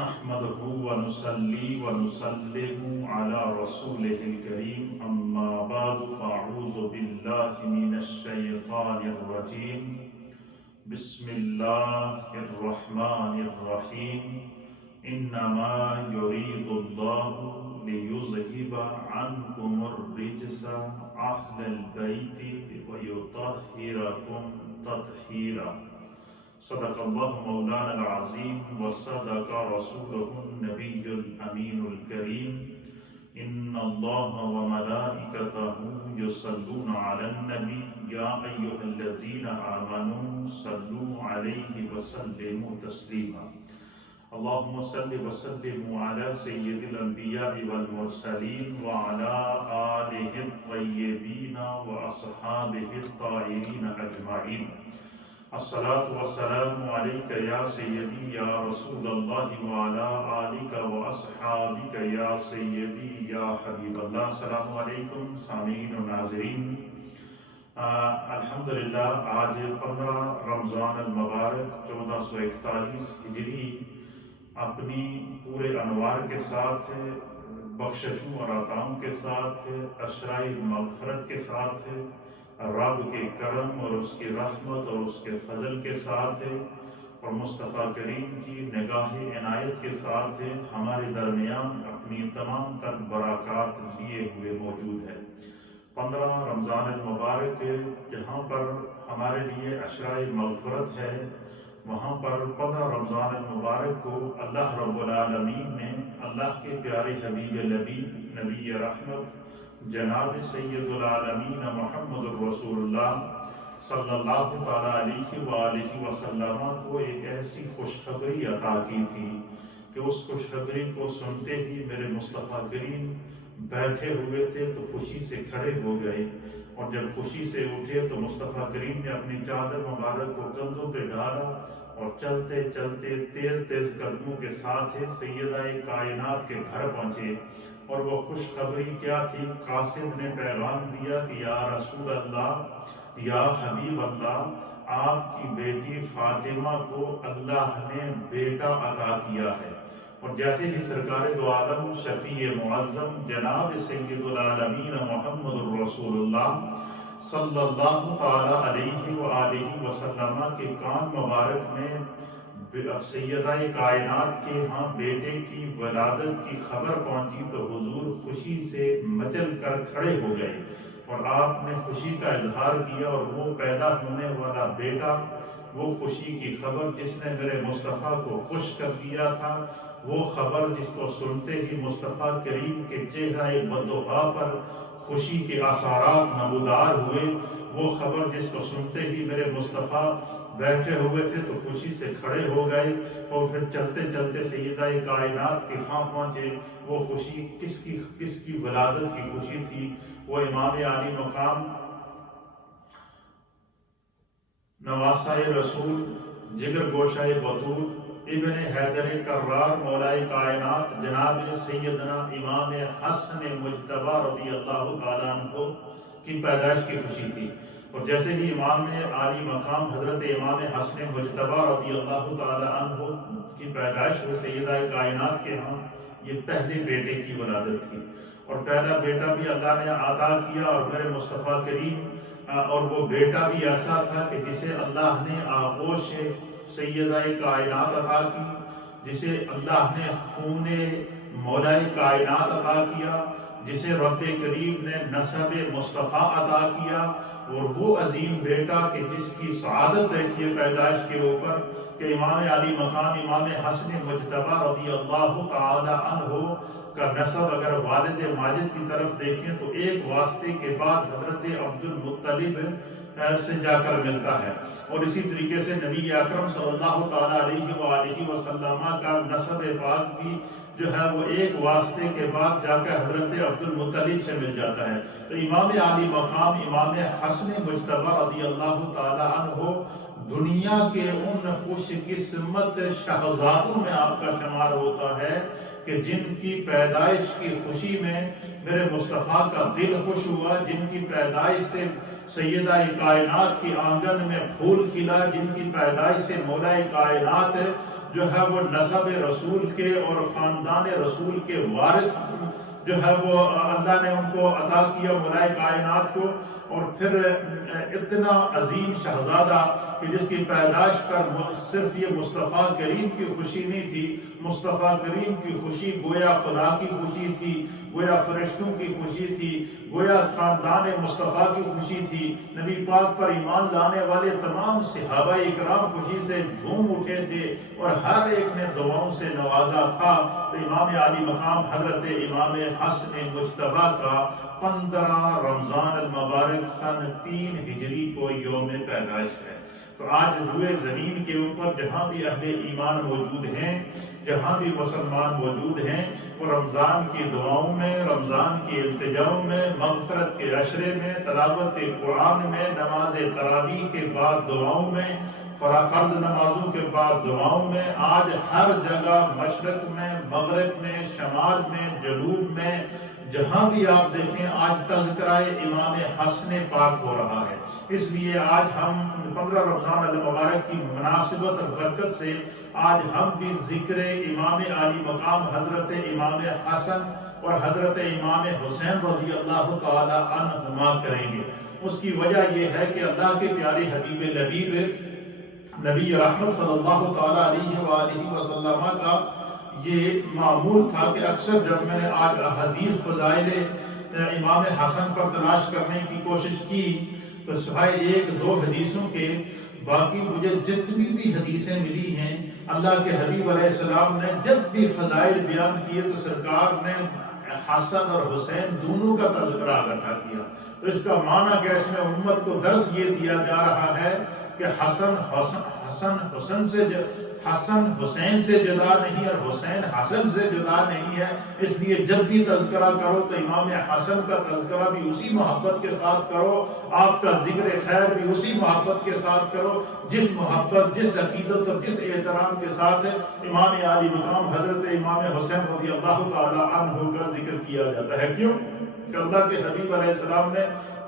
نحمده ونصلي ونسلم على رسوله الكريم أما بعد فأعوذ بالله من الشيطان الرجيم بسم الله الرحمن الرحيم إنما يريد الله ليذهب عنكم الرجس أهل البيت ويطهركم تطهيرا صدق الله مولانا العظيم وصدق رسوله النبي الأمين الكريم إن الله وملائكته يصلون على النبي يا أيها الذين آمنوا صلوا عليه وسلموا تسليما اللهم صل وسلم على سيد الأنبياء والمرسلين وعلى آله الطيبين وأصحابه الطاهرين أجمعين الصلاة والسلام عليك يا سيدي يا رسول الله وعلى آلك وأصحابك يا سيدي يا حبيب الله السلام علیکم سامعین و ناظرین۔ الحمدللہ آج 15 رمضان المبارک 1441 ہجری اپنی پورے انوار کے ساتھ بخششوں اور عطاؤں کے ساتھ اشرائے مغفرت کے ساتھ رب کے کرم اور اس کی رحمت اور اس کے فضل کے ساتھ ہے اور مصطفیٰ کریم کی نگاہ عنایت کے ساتھ ہے ہمارے درمیان اپنی تمام تر برکات لیے ہوئے موجود ہے۔ 15 رمضان المبارک جہاں پر ہمارے لیے عشرائے مغفرت ہے، وہاں پر 15 رمضان المبارک کو اللہ رب العالمین نے اللہ کے پیارے حبیب لبیب نبی رحمت جناب سید العالمین محمد الرسول اللہ صلی اللہ تعالیٰ علیہ وآلہ وسلم کو ایک ایسی خوشخبری عطا کی تھی کہ اس خوشخبری کو سنتے ہی میرے مصطفیٰ کریم بیٹھے ہوئے تھے تو خوشی سے کھڑے ہو گئے، اور جب خوشی سے اٹھے تو مصطفیٰ کریم نے اپنی چادر مبارک کو کندھوں پہ ڈالا اور چلتے چلتے تیز تیز قدموں کے ساتھ سیدہ کائنات کے گھر پہنچے۔ اور وہ خوشخبری کیا تھی؟ قاصد نے پیغام دیا کہ یا رسول اللہ، یا حبیب اللہ، آپ کی بیٹی فاطمہ کو اللہ نے بیٹا عطا کیا ہے۔ اور جیسے ہی سرکار دو عالم شفیع معظم جناب سید العالمین محمد الرسول اللہ صلی اللہ تعالی علیہ وآلہ وسلم کے کان مبارک میں سیدہ کائنات کے ہاں بیٹے کی ولادت کی خبر پہنچی تو حضور خوشی سے مچل کر کھڑے ہو گئے اور آپ نے خوشی کا اظہار کیا، اور وہ پیدا ہونے والا بیٹا، وہ خوشی کی خبر جس نے میرے مصطفیٰ کو خوش کر دیا تھا، وہ خبر جس کو سنتے ہی مصطفیٰ کریم کے چہرہ بدوحا پر خوشی کے اثرات نمودار ہوئے، وہ خبر جس کو سنتے ہی میرے مصطفیٰ بیٹھے ہوئے تھے تو خوشی سے کھڑے ہو گئے، اور پھر چلتے چلتے سیدہ کائنات کے ہاں پہنچے۔ وہ خوشی کس کی ولادت کی خوشی تھی؟ وہ امام عالی مقام نواسۂ رسول جگر گوشۂ بطول ابن حیدر کرار مولائے کائنات جناب سیدنا امام حسن مجتبی رضی اللہ تعالیٰ عنہ کی پیدائش کی خوشی تھی۔ اور جیسے ہی امام عالی مقام حضرت امام حسن مجتبی رضی اللہ تعالیٰ عنہ کی پیدائش ہوئی، سیدہ کائنات کے ہاں یہ پہلے بیٹے کی ولادت تھی، اور پہلا بیٹا بھی اللہ نے عطا کیا، اور میرے مصطفیٰ کریم اور وہ بیٹا بھی ایسا تھا کہ جسے اللہ نے آغوش سیدہ کائنات عطا کی، جسے اللہ نے خون مولائے کائنات عطا کیا، جسے رب کریم نے نسب مصطفیٰ عطا کیا، اور وہ عظیم بیٹا کہ جس کی سعادت دیکھیے پیدائش کے اوپر کہ امام علی مقام امام حسن مجتبی رضی اللہ تعالی عنہ کا نسب اگر والد ماجد کی طرف دیکھیں تو ایک واسطے کے بعد حضرت عبد المطلب سے جا کر ملتا ہے، اور اسی طریقے سے نبی اکرم صلی اللہ تعالی علیہ وآلہ وسلم کا نسب پاک بھی جو ہے وہ ایک واسطے کے بعد جا کر حضرت عبد المطلب سے مل جاتا ہے۔ تو امام عالی مقام امام حسن مجتبی رضی اللہ تعالی عنہ دنیا کے ان خوش قسمت شہزادوں میں آپ کا شمار ہوتا ہے کہ جن کی پیدائش کی خوشی میں میرے مصطفیٰ کا دل خوش ہوا، جن کی پیدائش سے سیدہ کائنات کی آنگن میں پھول کھلا، جن کی پیدائش سے مولا کائنات جو ہے وہ نسب رسول کے اور خاندان رسول کے وارث جو ہے وہ اللہ نے ان کو عطا کیا ملائے کائنات کو، اور پھر اتنا عظیم شہزادہ کہ جس کی پیدائش پر صرف یہ مصطفیٰ کریم کی خوشی نہیں تھی، مصطفیٰ کریم کی خوشی گویا خدا کی خوشی تھی، گویا فرشتوں کی خوشی تھی، گویا خاندان مصطفیٰ کی خوشی تھی، نبی پاک پر ایمان لانے والے تمام صحابہ اکرام خوشی سے جھوم اٹھے تھے اور ہر ایک نے دعاؤں سے نوازا تھا۔ تو امام عالی مقام حضرت امام حسن مجتبی کا 15 رمضان المبارک سن 3 ہجری کو یوم پیدائش ہے۔ تو آج روئے زمین کے اوپر جہاں بھی اہل ایمان موجود ہیں، جہاں بھی مسلمان موجود ہیں، وہ رمضان کی دعاؤں میں، رمضان کی التجاؤں میں، مغفرت کے عشرے میں، تلاوت قرآن میں، نماز تراویح کے بعد دعاؤں میں، فرض نمازوں کے بعد دعاؤں میں، آج ہر جگہ مشرق میں، مغرب میں، شمال میں، جنوب میں، جہاں بھی آپ دیکھیں آج تذکرہ امام حسن پاک ہو رہا ہے۔ اس لیے آج ہم 15 رمضان المبارک کی مناسبت اور برکت سے آج ہم بھی ذکر امام عالی مقام حضرت امام حسن اور حضرت امام حسین رضی اللہ تعالی عنہما کریں گے۔ اس کی وجہ یہ ہے کہ اللہ کے پیارے حبیب لبیب نبی رحمت صلی اللہ تعالی علیہ وآلہ وسلم کا یہ معمول تھا کہ اکثر جب میں نے آج حدیث فضائل امام حسن پر تلاش کرنے کی کوشش کی تو سوائے 1-2 حدیثوں کے باقی مجھے جتنی بھی حدیثیں ملی ہیں، اللہ کے حبیب علیہ السلام نے جب بھی فضائل بیان کیے تو سرکار نے حسن اور حسین دونوں کا تذکرہ اکٹھا کیا۔ تو اس کا معنی کہ اس میں امت کو درس یہ دیا جا رہا ہے کہ حسن حسین سے جدا نہیں اور حسین حسن سے جدا نہیں ہے۔ اس لیے جب بھی تذکرہ کرو تو امام حسن کا تذکرہ بھی اسی محبت کے ساتھ کرو، آپ کا ذکر خیر بھی اسی محبت کے ساتھ کرو جس محبت، جس عقیدت اور جس احترام کے ساتھ امام عالی مقام حضرت امام حسین رضی اللہ تعالی عنہ کا ذکر کیا جاتا ہے۔ کیوں کہ اللہ کے حبیب علیہ السلام نے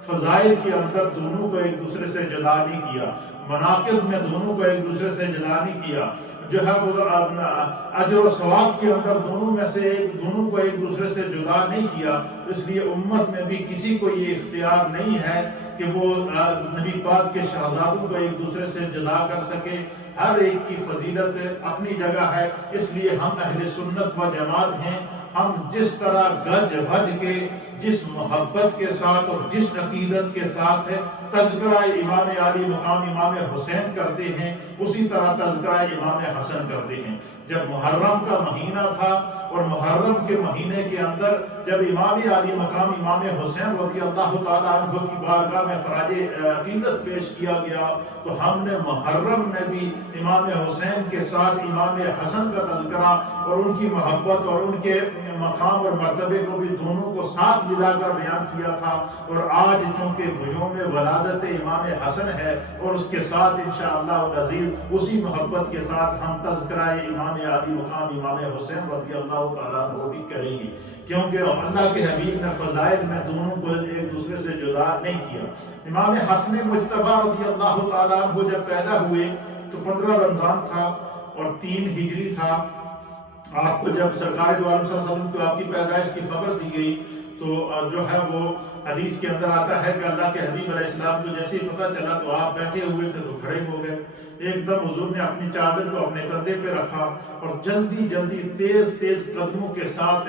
فضائل کے اندر دونوں کو ایک دوسرے سے جدا نہیں کیا، مناقب میں دونوں کو ایک دوسرے سے جدا نہیں کیا، جو ہے وہ اجر و ثواب کے اندر دونوں میں سے دونوں کو ایک دوسرے سے جدا نہیں کیا۔ اس لیے امت میں بھی کسی کو یہ اختیار نہیں ہے کہ وہ نبی پاک کے شہزادوں کو ایک دوسرے سے جدا کر سکے۔ ہر ایک کی فضیلت اپنی جگہ ہے۔ اس لیے ہم اہل سنت و جماعت ہیں۔ ہم جس طرح گج بھج کے، جس محبت کے ساتھ اور جس عقیدت کے ساتھ تذکرہ امام عالی مقام امام حسین کرتے ہیں، اسی طرح تذکرہ امام حسن کرتے ہیں۔ جب محرم کا مہینہ تھا اور محرم کے مہینے کے اندر جب امام عالی مقام امام حسین رضی اللہ تعالیٰ عنہ کی بارگاہ میں خراج عقیدت پیش کیا گیا تو ہم نے محرم میں بھی امام حسین کے ساتھ امام حسن کا تذکرہ اور ان کی محبت اور ان کے مقام اور مرتبے کو بھی دونوں کو ساتھ ملا کر بیان کیا تھا۔ اور آج چونکہ یوم ولادت امام حسن ہے اور اس کے ساتھ انشاءاللہ العزیز اسی محبت کے ساتھ ہم تذکرہ امام عالی مقام امام حسین رضی اللہ تعالیٰ عنہ بھی کریں گے، کیونکہ اللہ کے حبیب نے فضائل میں دونوں کو ایک دوسرے سے جدا نہیں کیا۔ امام حسن مجتبی رضی اللہ تعالیٰ عنہ جب پیدا ہوئے تو 15 رمضان تھا اور 3 ہجری تھا۔ آپ کو جب سرکار دو عالم صلی اللہ علیہ وسلم کو آپ کی پیدائش کی خبر دی گئی تو جو ہے وہ حدیث کے اندر آتا ہے کہ اللہ کے حبیب علیہ السلام کو جیسے ہی پتہ چلا تو آپ بیٹھے ہوئے تھے تو کھڑے ہو گئے۔ ایک دم حضور نے اپنی چادر کو اپنے کندھے پہ رکھا اور جلدی جلدی تیز قدموں کے ساتھ،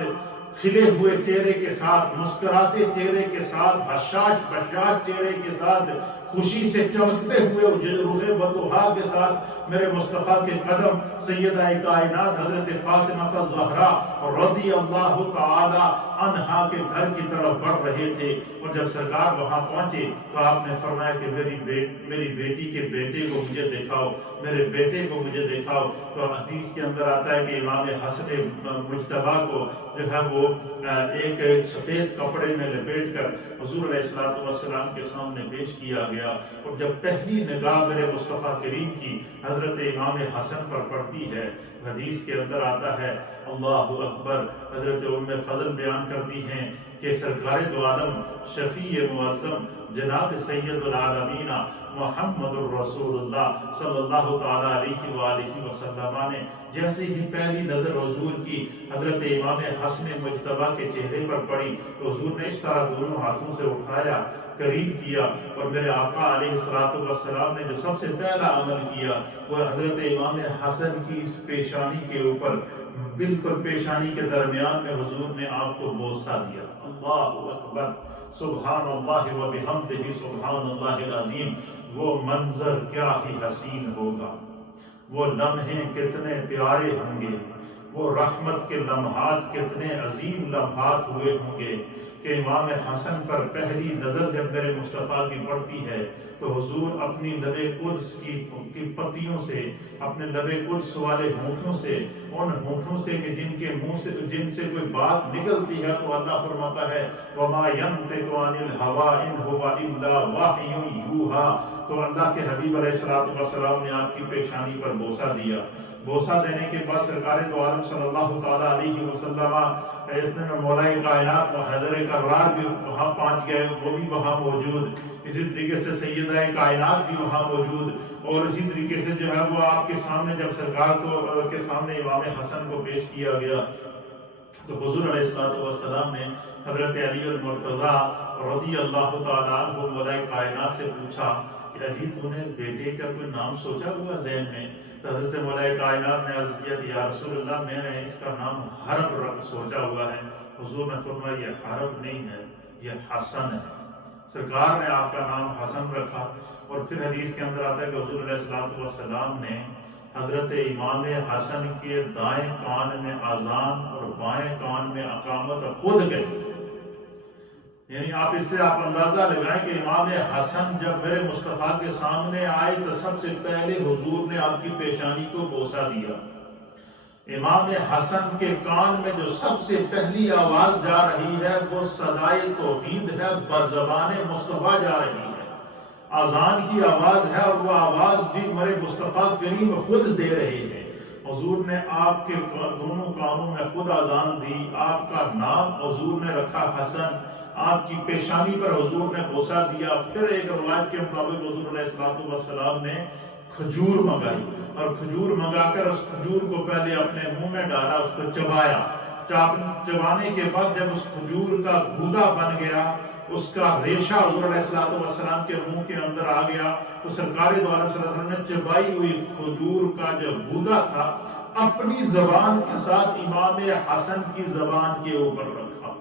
کھلے ہوئے چہرے کے ساتھ، مسکراتے چہرے کے ساتھ، حشاش بشاش چہرے کے ساتھ، خوشی سے چمکتے ہوئے روح وضحا کے ساتھ میرے مصطفیٰ کے قدم سیدہ کائنات حضرت فاطمہ زہرا رضی اللہ تعالی عنہا کے گھر کی طرف بڑھ رہے تھے۔ اور جب سرکار وہاں پہنچے تو آپ نے فرمایا کہ میری بیٹی کے بیٹے کو مجھے دکھاؤ، میرے بیٹے کو مجھے دکھاؤ۔ تو حدیث کے اندر آتا ہے کہ امام حسن مجتبی کو جو ہے وہ ایک سفید کپڑے میں لپیٹ کر حضور علیہ السلام کے سامنے پیش کیا گیا۔ اور جب پہلی نگاہ میرے مصطفیٰ کریم کی حضرت امام حسن پر پڑتی ہے، حدیث کے اندر آتا ہے اللہ اکبر، حضرت ام فضل بیان کرتی ہیں کہ سرکار دو عالم شفیع معظم جناب سید العالمین محمد الرسول اللہ صلی اللہ تعالیٰ علیہ وآلہ وسلم نے جیسے ہی پہلی نظر حضور کی حضرت امام حسن مجتبیٰ کے چہرے پر پڑی تو حضور نے اس طرح دونوں ہاتھوں سے اٹھایا، قریب کیا، اور میرے آقا علیہ السلام نے جو سب سے پہلا عمل کیا وہ حضرت امام حسن کی اس پیشانی کے اوپر، بالکل پیشانی کے درمیان میں حضور نے آپ کو بوسہ دیا۔ اللہ اکبر، سبحان اللہ و بحمدہ، سبحان اللہ العظیم۔ وہ منظر کیا ہی حسین ہوگا، وہ لمحے کتنے پیارے ہوں گے، وہ رحمت کے لمحات کتنے عظیم لمحات ہوئے ہوں گے کہ امام حسن پر پہلی نظر جب میرے مصطفیٰ کی پڑتی ہے تو حضور اپنی لب قدس کی پتیوں سے، اپنے لب قدس والے ہونٹوں سے، ان ہونٹوں سے کہ جن کے منہ سے، جن سے کوئی بات نکلتی ہے تو اللہ فرماتا ہے وَمَا يَنْطِقُ عَنِ الْهَوَىٰ إِنْ هُوَ إِلَّا وَحْيٌ يُوحَىٰ۔ تو اللہ کے حبیب علیہ السلام نے آپ کی پیشانی پر بوسہ دیا۔ بوسہ دینے کے بعد سرکار دو عالم صلی اللہ تعالیٰ علیہ وسلم اتنے میں مولا کائنات و حیدر کرار بھی وہاں پہنچ گئے، وہ بھی وہاں موجود، اسی طریقے سے سیدہ کائنات بھی وہاں موجود، اور اسی طریقے سے جو ہے وہ آپ کے سامنے جب سرکار کو کے سامنے امام حسن کو پیش کیا گیا تو حضور علیہ السلام نے حضرت علی المرتضیٰ رضی اللہ تعالیٰ عنہ مولا کائنات سے پوچھا کہ علی تو نے بیٹے کا کوئی نام سوچا ہوا ذہن میں؟ تو حضرت مولا کائنات نے عرض کیا کہ یا رسول اللہ میں نے اس کا نام حرب سوچا ہوا ہے۔ حضور نے فرمایا یہ حرب نہیں ہے، یہ حسن ہے، سرکار نے آپ کا نام حسن رکھا۔ اور پھر حدیث کے اندر آتا ہے کہ حضور علیہ السلام نے حضرت امام حسن کے دائیں کان میں اذان اور بائیں کان میں اقامت خود گئی، یعنی آپ اس سے آپ اندازہ لگائیں کہ امام حسن جب میرے مصطفیٰ کے سامنے آئے تو سب سے پہلے حضور نے آپ کی پیشانی کو بوسہ دیا۔ امام حسن کے کان میں جو سب سے پہلی آواز جا رہی ہے وہ صدائے توحید ہے، بزبان مصطفیٰ جا رہی ہے، اذان کی آواز ہے، اور وہ آواز بھی میرے مصطفیٰ کریم خود دے رہے ہیں۔ حضور نے آپ کے دونوں کانوں میں خود اذان دی، آپ کا نام حضور نے رکھا حسن، آپ کی پیشانی پر حضور نے بوسہ دیا۔ پھر ایک روایت کے مطابق حضور علیہ السلام نے کھجور منگائی، اور کھجور منگا کر اس کھجور کو پہلے اپنے منہ میں ڈالا، اس کو چبایا، چبانے کے بعد جب اس کھجور کا گودا بن گیا، اس کا ریشہ حضور علیہ السلام کے منہ کے اندر آ گیا، تو سرکار دو عالم صلی اللہ علیہ وسلم نے چبائی ہوئی کھجور کا جو گودا تھا اپنی زبان کے ساتھ امام حسن کی زبان کے اوپر رکھا،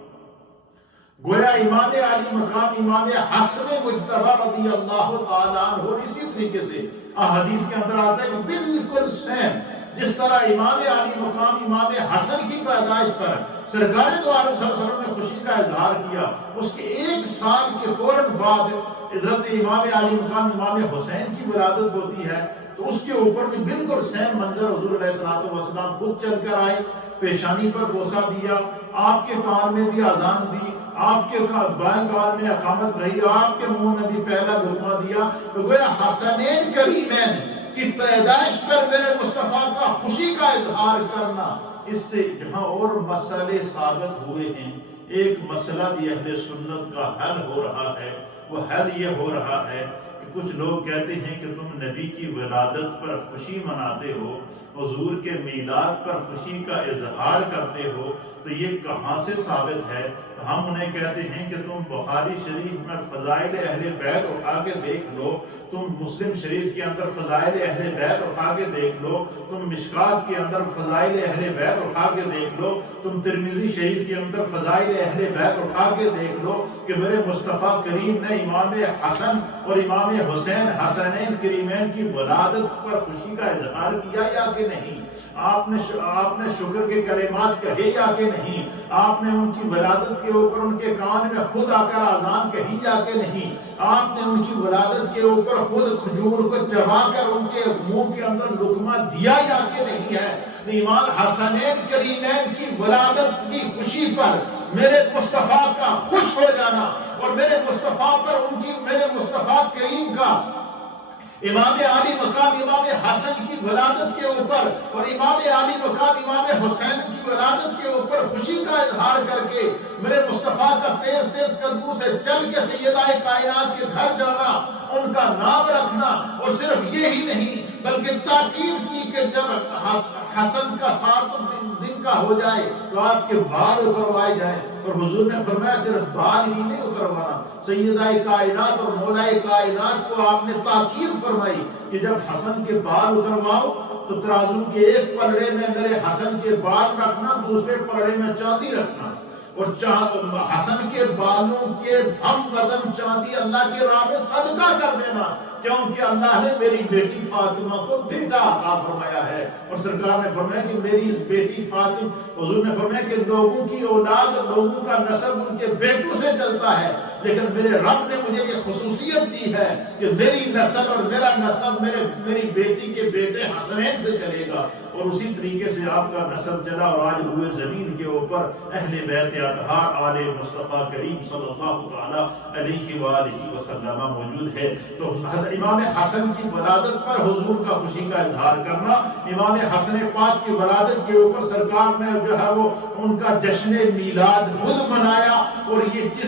گویا امام علی مقام امام حسن مجتبیٰ رضی اللہ تعالیٰ عنہ۔ اسی طریقے سے احادیث کے اندر آتا ہے کہ بالکل سیم جس طرح امام علی مقام امام حسن کی پیدائش پر سرکار دو عالم صلی اللہ علیہ وسلم نے خوشی کا اظہار کیا، اس کے ایک سال کے فوراً بعد حضرت امام علی مقام امام حسین کی ولادت ہوتی ہے، تو اس کے اوپر بھی بالکل سیم منظر حضور علیہ السلام خود چل کر آئے، پیشانی پر بوسہ دیا، آپ کے کان میں بھی اذان دی، آپ کے بائیں کان میں اقامت رہی، آپ کے منہ میں بھی پہلا لقمہ دیا، تو گویا حسنین کریمین کی پیدائش پر میرے مصطفیٰ کا خوشی کا اظہار کرنا، اس سے جہاں اور مسئلے ثابت ہوئے ہیں، ایک مسئلہ بھی اہل سنت کا حل ہو رہا ہے۔ وہ حل یہ ہو رہا ہے کہ کچھ لوگ کہتے ہیں کہ تم نبی کی ولادت پر خوشی مناتے ہو، حضور کے میلاد پر خوشی کا اظہار کرتے ہو، تو یہ کہاں سے ثابت ہے؟ ہم انہیں کہتے ہیں کہ تم بخاری شریف میں فضائل اہل بیت اٹھا کے دیکھ لو، تم مسلم شریف کے اندر فضائل اہل بیت اٹھا کے دیکھ لو، تم مشکات کے اندر فضائل اہل بیت اٹھا کے دیکھ لو، تم ترمذی شریف کے اندر فضائل اہل بیت اٹھا کے دیکھ لو کہ میرے مصطفیٰ کریم نے امام حسن اور امام حسین حسنین کریمین کی ولادت پر خوشی کا اظہار کیا یا کہ نہیں؟ آپ نے شکر کے کلمات کہے یا کہ نہیں؟ آپ نے ان کی ولادت کے اوپر ان کے کان میں خود آ کر اذان کہی یا کہ نہیں؟ آپ نے ان کی ولادت کے اوپر خود کھجور کو چبا کر ان کے منہ کے اندر لقمہ دیا یا کہ نہیں ہے؟ امام حسنین کریمین کی ولادت کی خوشی پر میرے مصطفیٰ کا خوش ہو جانا اور میرے مصطفیٰ پر میرے مصطفیٰ کریم کا امام عالی مقام امام حسن کی ولادت کے اوپر اور امام عالی مقام امام حسین کی ولادت کے اوپر خوشی کا اظہار کر کے میرے مصطفیٰ کا تیز تیز قدموں سے چل کے سیدہ کائنات کے گھر جانا، ان کا نام رکھنا، اور صرف یہی نہیں بلکہ تاکید کی کہ جب حسن کا 7 دن کا ہو جائے تو آپ کے بال اتروائے جائیں، اور حضور نے فرمایا صرف بال ہی نہیں اتروانا، سیدہ کائنات اور مولا کائنات کو آپ نے تاکید فرمائی کہ جب حسن کے بال اترواؤ تو ترازو کے ایک پلڑے میں میرے حسن کے بال رکھنا، دوسرے پلڑے میں چاندی رکھنا، اور حسن کے بالوں کے ہم وزن چاندی اللہ کے راہ میں صدقہ کر دینا، کیونکہ اللہ نے میری بیٹی فاطمہ کو بیٹا عطا فرمایا ہے۔ اور سرکار نے فرمایا کہ میری اس بیٹی فاطمہ، حضور نے فرمایا کہ لوگوں کی اولاد، لوگوں کا نسب ان کے بیٹوں سے چلتا ہے، لیکن میرے رب نے مجھے یہ خصوصیت دی ہے کہ میری نسل اور میرا نسب میری بیٹی کے بیٹے حسنین سے چلے گا، اور اسی طریقے سے آپ کا نسب چلا، اور آج روئے زمین کے اوپر اہل بیت اطہار آل مصطفیٰ کریم صلی اللہ تعالی علیہ وآلہ وسلم موجود ہے۔ تو امام حسن کی ولادت پر حضور کا خوشی کا اظہار کرنا، امام حسن پاک کی ولادت کے اوپر سرکار نے جو ہے وہ ان کا جشن میلاد خود منایا، اور یہ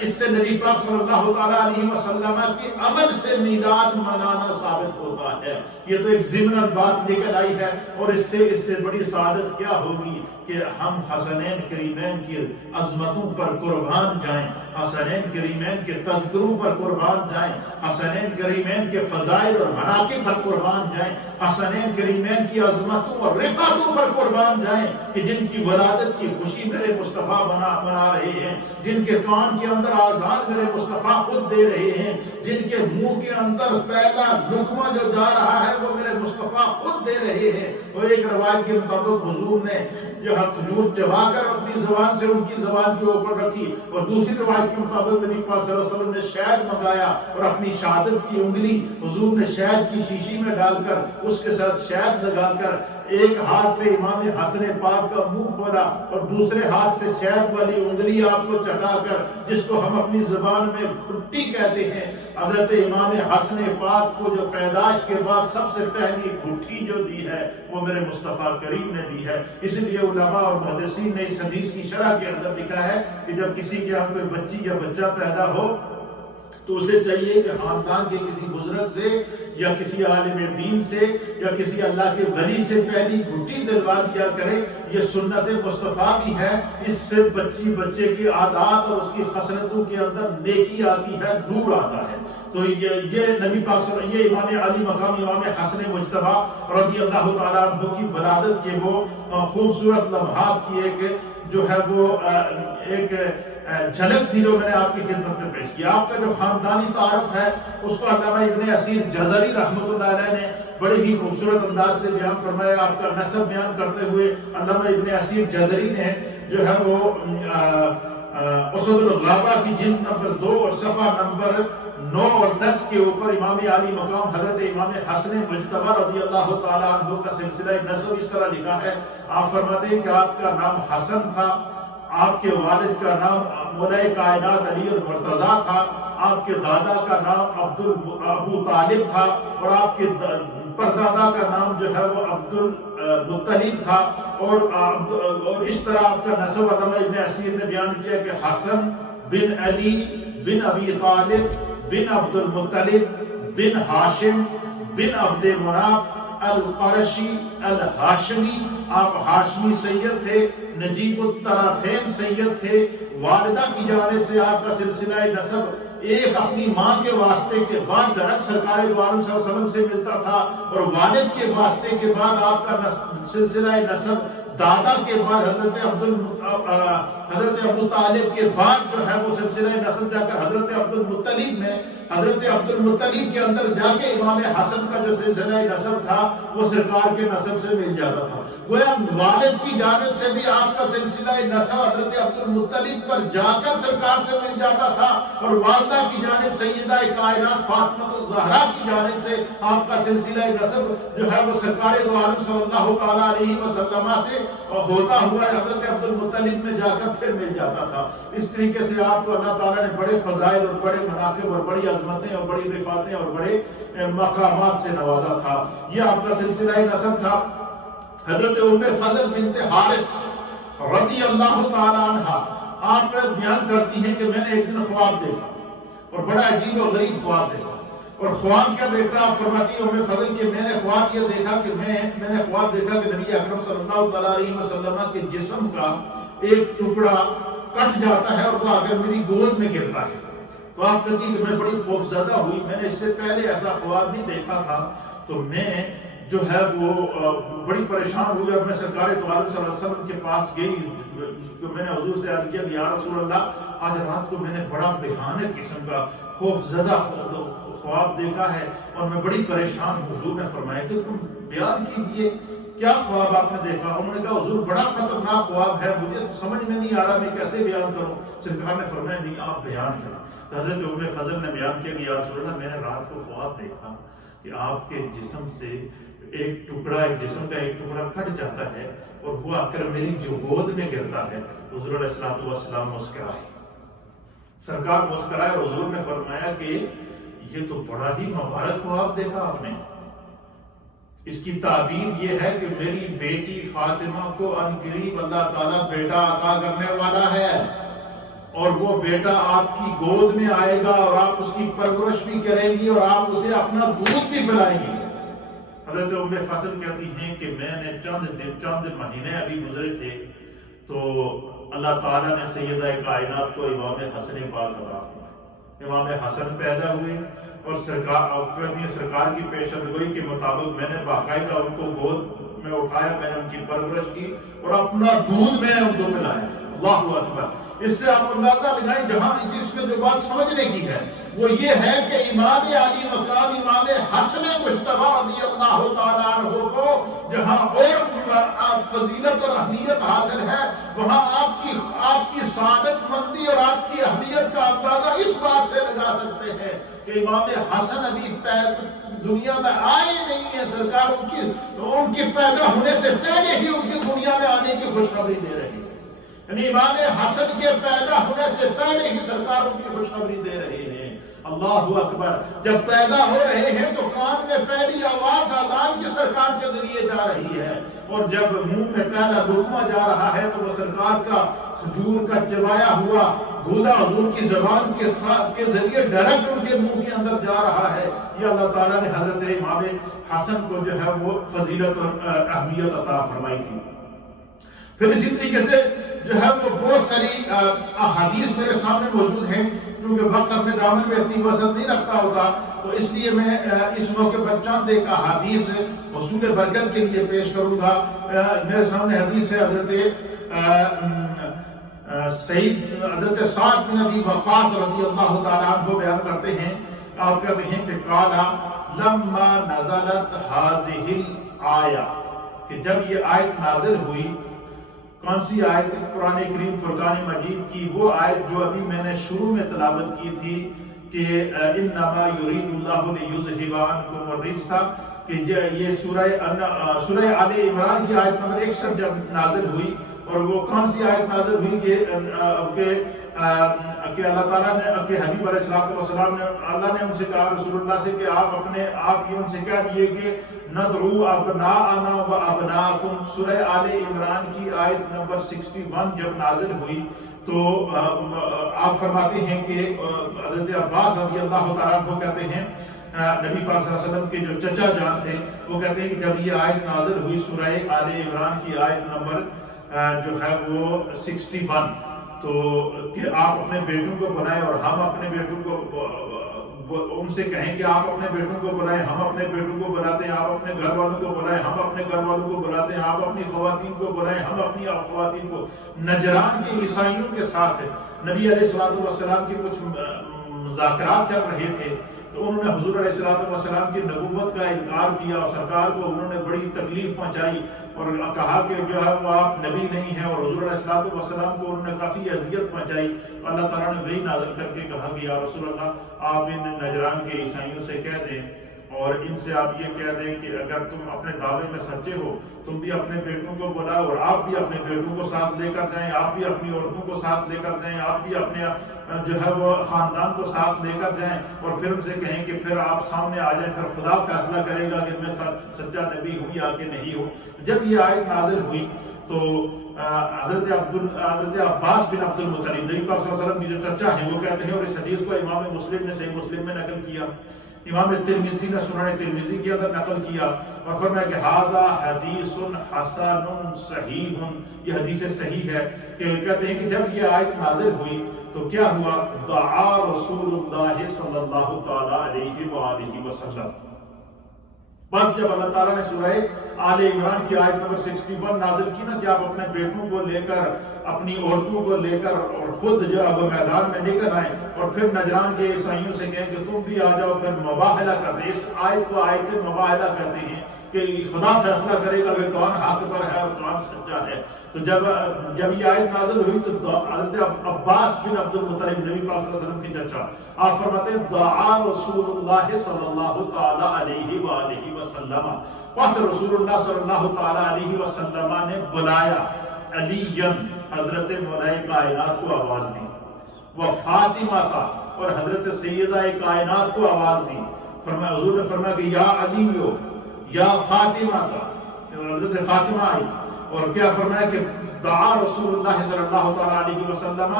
اس سے نبی پاک صلی اللہ تعالی علیہ وسلم کے عمل سے میلاد منانا ثابت ہوتا ہے۔ یہ تو ایک ضمن بات نکل آئی ہے، اور اس سے بڑی سعادت کیا ہوگی کہ ہم حسنین کریمین کی عظمتوں پر قربان جائیں، حسنین کریمین کے تذکروں پر قربان جائیں، حسنین کریمین کے فضائل اور مناقب پر قربان جائیں، حسنین کریمین کی عظمتوں اور رفعتوں پر قربان جائیں، کہ جن کی ولادت کی خوشی میرے مصطفیٰ منا رہے ہیں، جن کے کان کے اندر آذان میرے مصطفیٰ خود دے رہے ہیں، جن کے منہ کے اندر پہلا لقمہ جو جا رہا ہے وہ میرے مصطفیٰ خود دے رہے ہیں۔ اور ایک روایت کے مطابق حضور نے جو کھجور چبا کر اپنی زبان سے ان کی زبان کے اوپر رکھی، اور دوسری روایت کے مطابق نبی پاک صلی اللہ علیہ وسلم نے شہد منگایا اور اپنی شہادت کی انگلی حضور نے شہد کی شیشی میں ڈال کر اس کے ساتھ شہد لگا کر ایک ہاتھ سے امام حسن پاک کا منہ کھولا اور دوسرے ہاتھ سے شہد والی انگلی آپ کو چٹا کر، جس کو ہم اپنی زبان میں گھٹی کہتے ہیں، حضرت امام حسن پاک کو جو پیدائش کے بعد سب سے پہلی گھٹی جو دی ہے وہ میرے مصطفیٰ کریم نے دی ہے۔ اس لیے علماء اور محدثین نے اس حدیث کی شرح کے اندر لکھا ہے کہ جب کسی کے یہاں کوئی بچی یا بچہ پیدا ہو تو اسے چاہیے کہ خاندان کے کسی بزرگ سے یا کسی عالم دین سے یا کسی اللہ کے ولی سے پہلی گھٹی دلوا دیا کرے۔ یہ سنت مصطفیٰ بھی ہے، اس سے بچے کی عادات اور اس کی خصلتوں کے اندر نیکی آتی ہے، نور آتا ہے۔ تو یہ نبی پاک صلی اللہ علیہ وسلم، یہ امام علی مقام امام حسن مجتبی رضی اللہ تعالیٰ عنہ کی ولادت کے وہ خوبصورت لمحات کی ایک جو ہے وہ ایک جھلک تھی جو میں نے آپ کی خدمت میں پیش کیا۔ آپ کا جو خاندانی تعارف ہے اس کو علامہ ابن اسیر جزری رحمۃ اللہ علیہ نے بڑے ہی خوبصورت انداز سے بیان فرمایا۔ آپ کا نسب بیان کرتے ہوئے علامہ ابن اسیر جزری نے جو ہے وہ اسد الغابہ کی جلد نمبر 2 اور صفحہ نمبر 9 اور 10 کے اوپر امام علی مقام حضرت امام حسن مجتبی رضی اللہ تعالیٰ عنہ کا سلسلہ نسب اس طرح لکھا ہے۔ آپ فرماتے ہیں کہ آپ کا نام حسن تھا، آپ کے والد کا نام مولا کائنات علی المرتضیٰ تھا، آپ کے دادا کا نام ابو طالب تھا، اور آپ کے پردادا کا نام جو ہے وہ عبد المطلب تھا، اور اس طرح آپ کا نسب علامہ ابن اسیر نے بیان کیا کہ حسن بن علی بن ابی طالب بن عبد المطلب بن ہاشم بن عبد مناف القرشی الہاشمی، آپ ہاشمی سید تھے، نجیب الطرفین سید تھے۔ والدہ کی جانب سے آپ کا سلسلہ نسب ایک اپنی ماں کے واسطے کے بعد درک سرکار دو عالم صلی اللہ علیہ وسلم سے ملتا تھا، اور والد کے واسطے کے بعد آپ کا سلسلہ نسب دادا کے بعد حضرت ابو طالب کے بعد جو ہے وہ سلسلہ نسب جا کر حضرت عبد المطلب میں، حضرت عبد المطلب کے اندر جا کے امام حسن کا جو سلسلہ نسب تھا وہ سرکار کے نسب سے مل جاتا تھا۔ گویا والد کی جانب سے بھی آپ کا سلسلہ نسب حضرت عبد المطلب پر جا کر سرکار سے مل جاتا تھا، اور والدہ کی جانب سیدہ کائنات فاطمہ الزہرا کی جانب سے آپ کا سلسلہ نسب جو ہے وہ سرکار دو عالم صلی اللہ تعالیٰ علیہ وسلم سے ہوتا ہوا حضرت عبد المطلب میں جا کر پھر مل جاتا تھا۔ اس طریقے سے آپ کو اللہ تعالیٰ نے بڑے فضائل اور بڑے مناقب اور بڑی عظمتیں اور بڑی رفعتیں اور بڑے مقامات سے نوازا تھا۔ یہ آپ کا سلسلہ نسب تھا۔ حضرت ام فضل بنت حارث رضی اللہ تعالیٰ عنہ آپ بیان کرتی ہیں کہ میں نے ایک دن خواب دیکھا اور بڑا عجیب و غریب خواب دیکھا۔ اور خواب کیا دیکھتا؟ آپ فرماتی ہیں ام فضل کہ میں نے خواب یہ دیکھا کہ میں نے خواب دیکھا کہ نبی اکرم صلی اللہ تعالیٰ علیہ وسلم کے جسم کا ایک ٹکڑا کٹ جاتا ہے اور وہ آ کر میری گود میں گرتا ہے۔ تو آپ کہتی ہیں کہ میں بڑی خوفزدہ ہوئی، میں نے اس سے پہلے ایسا خواب نہیں دیکھا تھا، تو میں جو ہے وہ بڑی پریشان ہوئی اور میں سرکار دو عالم صلی اللہ علیہ وسلم کے پاس گئی۔ میں نے حضور سے عرض کیا کہ یا رسول اللہ، آج رات کو میں نے بڑا بھیانک قسم کا خوفزدہ خواب دیکھا ہے اور میں بڑی پریشان ہوں۔ حضور نے فرمایا کہ تم بیان کیجئے کیا خواب آپ نے دیکھا؟ انہوں نے کہا حضور بڑا خطرناک خواب ہے، مجھے سمجھ میں نہیں آ رہا میں کیسے بیان کروں۔ سرکار نے فرمایا نہیں آپ بیان کریں۔ حضرت ام فضل نے بیان کیا کہ یا رسول اللہ، میں نے رات کو خواب دیکھا کہ آپ کے جسم سے ایک جسم کا ایک ٹکڑا کٹ جاتا ہے اور وہ آ کر میری جو گود میں گرتا ہے۔ حضور علیہ الصلوۃ والسلام مسکرائے، سرکار مسکرائے اور حضور نے فرمایا کہ یہ تو بڑا ہی مبارک خواب دیکھا آپ نے۔ اس کی تعبیر یہ ہے کہ میری بیٹی فاطمہ کو ان قریب اللہ تعالیٰ بیٹا عطا کرنے والا ہے اور وہ بیٹا آپ کی گود میں آئے گا اور آپ اس کی پرورش بھی کریں گی اور آپ اسے اپنا دودھ بھی پلائیں گی۔ حضرت ام فضل کہتی ہیں کہ میں نے چند مہینے ابھی گزرے تھے تو اللہ تعالیٰ نے سیدہ کائنات کو امام حسن پاک عطا فرمایا۔ امام حسن پیدا ہوئے اور سرکار کی پیشن گوئی کے مطابق میں نے باقاعدہ ان کو گود میں اٹھایا، میں نے ان کی پرورش کی اور اپنا دودھ میں نے ان کو پلایا۔ اللہ اکبر۔ اس سے آپ اندازہ لگائیں جہاں جس میں جو بات سمجھنے کی ہے وہ یہ ہے کہ امام علی مقام امام حسن مجتبی رضی اللہ تعالیٰ عنہ کو جہاں اور فضیلت اور اہمیت حاصل ہے وہاں آپ کی سعادت مندی اور آپ کی اہمیت کا اندازہ اس بات سے لگا سکتے ہیں کہ امام حسن ابھی دنیا میں آئے نہیں ہے، سرکار ان کی پیدا ہونے سے پہلے ہی ان کی دنیا میں آنے کی خوشخبری دے رہی ہے۔ یعنی امام حسن کے پیدا ہونے سے پہلے ہی سرکار ان کی خوشخبری دے رہے ہیں۔ اللہ اکبر۔ جب پیدا ہو رہے ہیں تو کان میں پہلی آواز اذان کی سرکار کے ذریعے جا رہی ہے اور جب منہ میں پہلا لقمہ جا رہا ہے تو وہ سرکار کا کھجور کا چبایا ہوا گودا حضور کی زبان کے ذریعے ڈائریکٹ ان کے منہ کے اندر جا رہا ہے۔ یہ اللہ تعالیٰ نے حضرت امام حسن کو جو ہے وہ فضیلت اور اہمیت عطا فرمائی تھی۔ پھر اسی طریقے سے جو ہے وہ بہت ساری احادیث میرے سامنے موجود ہیں، کیونکہ وقت اپنے دامن میں اتنی وسعت نہیں رکھتا ہوتا تو اس لیے میں اس موقع پر چند ایک احادیث حصول برکت کے لیے پیش کروں گا۔ میرے سامنے حدیث ہے حضرت سعد بن ابی وقاص رضی اللہ تعالیٰ عنہ بیان کرتے ہیں، آپ کہتے ہیں کہ قال لما نزلت هذه الآیہ، کہ جب یہ آیت نازل ہوئی، کون سی آیت؟ قرآن کریم فرقان مجید کی وہ آیت جو ابھی میں نے شروع میں تلاوت کی تھی کہ انما یرید اللہ لیذھب عنکم الرجس، کہ یہ سورہ آل عمران کی آیت نمبر 61 جب نازل ہوئی، اور وہ کون سی آیت نازل ہوئی کہ اللہ تعالیٰ نے کہ حبیب علیہ السلام نے اللہ نے ان سے کہا رسول اللہ سے کہ آپ یہ ان سے کہہ دیے کہ ندعو ابناءنا و ابناءکم۔ سورہ آل عمران کی آیت نمبر 61 جب نازل ہوئی تو آپ فرماتے ہیں کہ حضرت عباس رضی اللہ تعالیٰ عنہ کہتے ہیں نبی پاک صلی اللہ علیہ وسلم کے جو چچا جان تھے وہ کہتے ہیں کہ جب یہ آیت نازل ہوئی سورہ آل عمران کی آیت نمبر جو ہے وہ 61، تو کہ آپ اپنے بیٹوں کو بلائیں اور ہم اپنے بیٹوں کو ان سے کہیں کہ آپ اپنے بیٹوں کو بلائیں، ہم اپنے بیٹوں کو بلاتے ہیں، آپ اپنے گھر والوں کو بلائیں، ہم اپنے گھر والوں کو بلاتے ہیں، آپ اپنی خواتین کو بلائیں، ہم اپنی خواتین کو۔ نجران کے عیسائیوں کے ساتھ نبی علیہ السلام کے کچھ مذاکرات چل رہے تھے تو انہوں نے حضور علیہ السلام کی نبوت کا انکار کیا اور سرکار کو انہوں نے بڑی تکلیف پہنچائی اور کہا کہ جو ہے وہ آپ نبی نہیں ہیں، اور حضور علیہ السلام کو انہوں نے کافی اذیت پہنچائی۔ اللہ تعالیٰ نے وہی نازل کر کے کہا کہ یا رسول اللہ آپ ان نجران کے عیسائیوں سے کہہ دیں اور ان سے آپ یہ کہہ دیں کہ اگر تم اپنے دعوے میں سچے ہو تم بھی اپنے بیٹوں کو بلاؤ اور آپ بھی اپنے بیٹوں کو ساتھ لے کر جائیں، آپ بھی اپنی عورتوں کو ساتھ لے کر جائیں، آپ بھی اپنے جو ہے وہ خاندان کو ساتھ لے کر جائیں، اور پھر ان سے کہیں کہ پھر آپ سامنے آ جائیں، پھر خدا فیصلہ کرے گا کہ میں سچا نبی ہوں یا کہ نہیں ہوں۔ جب یہ آیت نازل ہوئی تو حضرت عباس بن عبد المطلب نبی پاک صلی اللہ علیہ وسلم کی جو چچا ہیں وہ کہتے ہیں، اور اس حدیث کو امام مسلم نے صحیح مسلم میں نقل کیا، امام ترمذی نے سنن ترمذی کے اندر نقل کیا اور فرمایا کہ ھذا حدیث حسن صحیح، یہ حدیث صحیح ہے، کہ کہتے ہیں کہ جب یہ آیت نازل ہوئی تو کیا ہوا، دعا رسول اللہ صلی اللہ تعالی علیہ وآلہ وسلم۔ بس جب اللہ تعالیٰ نے سورہ آل عمران کی آیت نمبر 61 نازل کی نا کہ آپ اپنے بیٹوں کو لے کر، اپنی عورتوں کو لے کر اور خود جو ہے وہ میدان میں نکل آئیں اور پھر نجران کے عیسائیوں سے کہیں کہ تم بھی آ جاؤ، پھر مباہلہ کرتے ہیں۔ اس آیت کو آیت مباہلہ کہتے ہیں کہ خدا فیصلہ کرے گا کہ کون حق پر ہے اور کون سچا ہے۔ تو جب یہ آیت نازل ہوئی تو حضرت عباس بن عبد المطلب نبی پاک صلی اللہ علیہ وسلم کی چچا، آپ فرماتے ہیں دعا رسول اللہ صلی اللہ تعالی علیہ وآلہ وسلم، پس رسول اللہ صلی اللہ تعالی علیہ وسلم نے بلایا علی، حضرت مولا کائنات کو آواز دی، وہ فاطمہ کا، اور حضرت سیدہ کائنات کو آواز دی۔ فرمایا، حضور نے فرمایا کہ یا علی یا فاطمہ کا، حضرت فاطمہ آئی، اور کیا فرمایا کہ دعا رسول اللہ صلی اللہ تعالی علیہ وسلم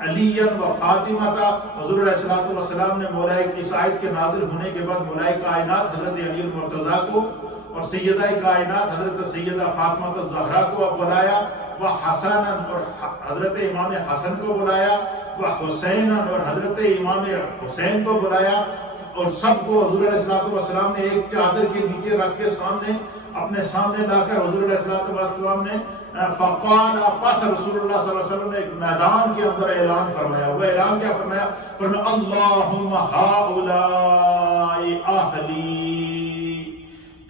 علی و فاطمہ کا، حضور علیہ السلام نے مولا، اس آیت کے نازل ہونے کے بعد مولا کائنات حضرت علی المرتضیٰ کو اور سیدہ کائنات حضرت سیدہ فاطمہ الزہرا کو بلایا، وہ حسن اور حضرت امام حسن کو بلایا، وہ حسین اور حضرت امام حسین کو بلایا، اور سب کو حضور علیہ السلام نے ایک چادر کے نیچے رکھ کے اپنے سامنے لا کر حضور علیہ السلام نے فقال، پس رسول اللہ صلی اللہ علیہ وسلم نے ایک میدان کے اندر اعلان فرمایا۔ وہ اعلان کیا فرمایا؟ فرمایا اللہم ہؤلاء اہلی،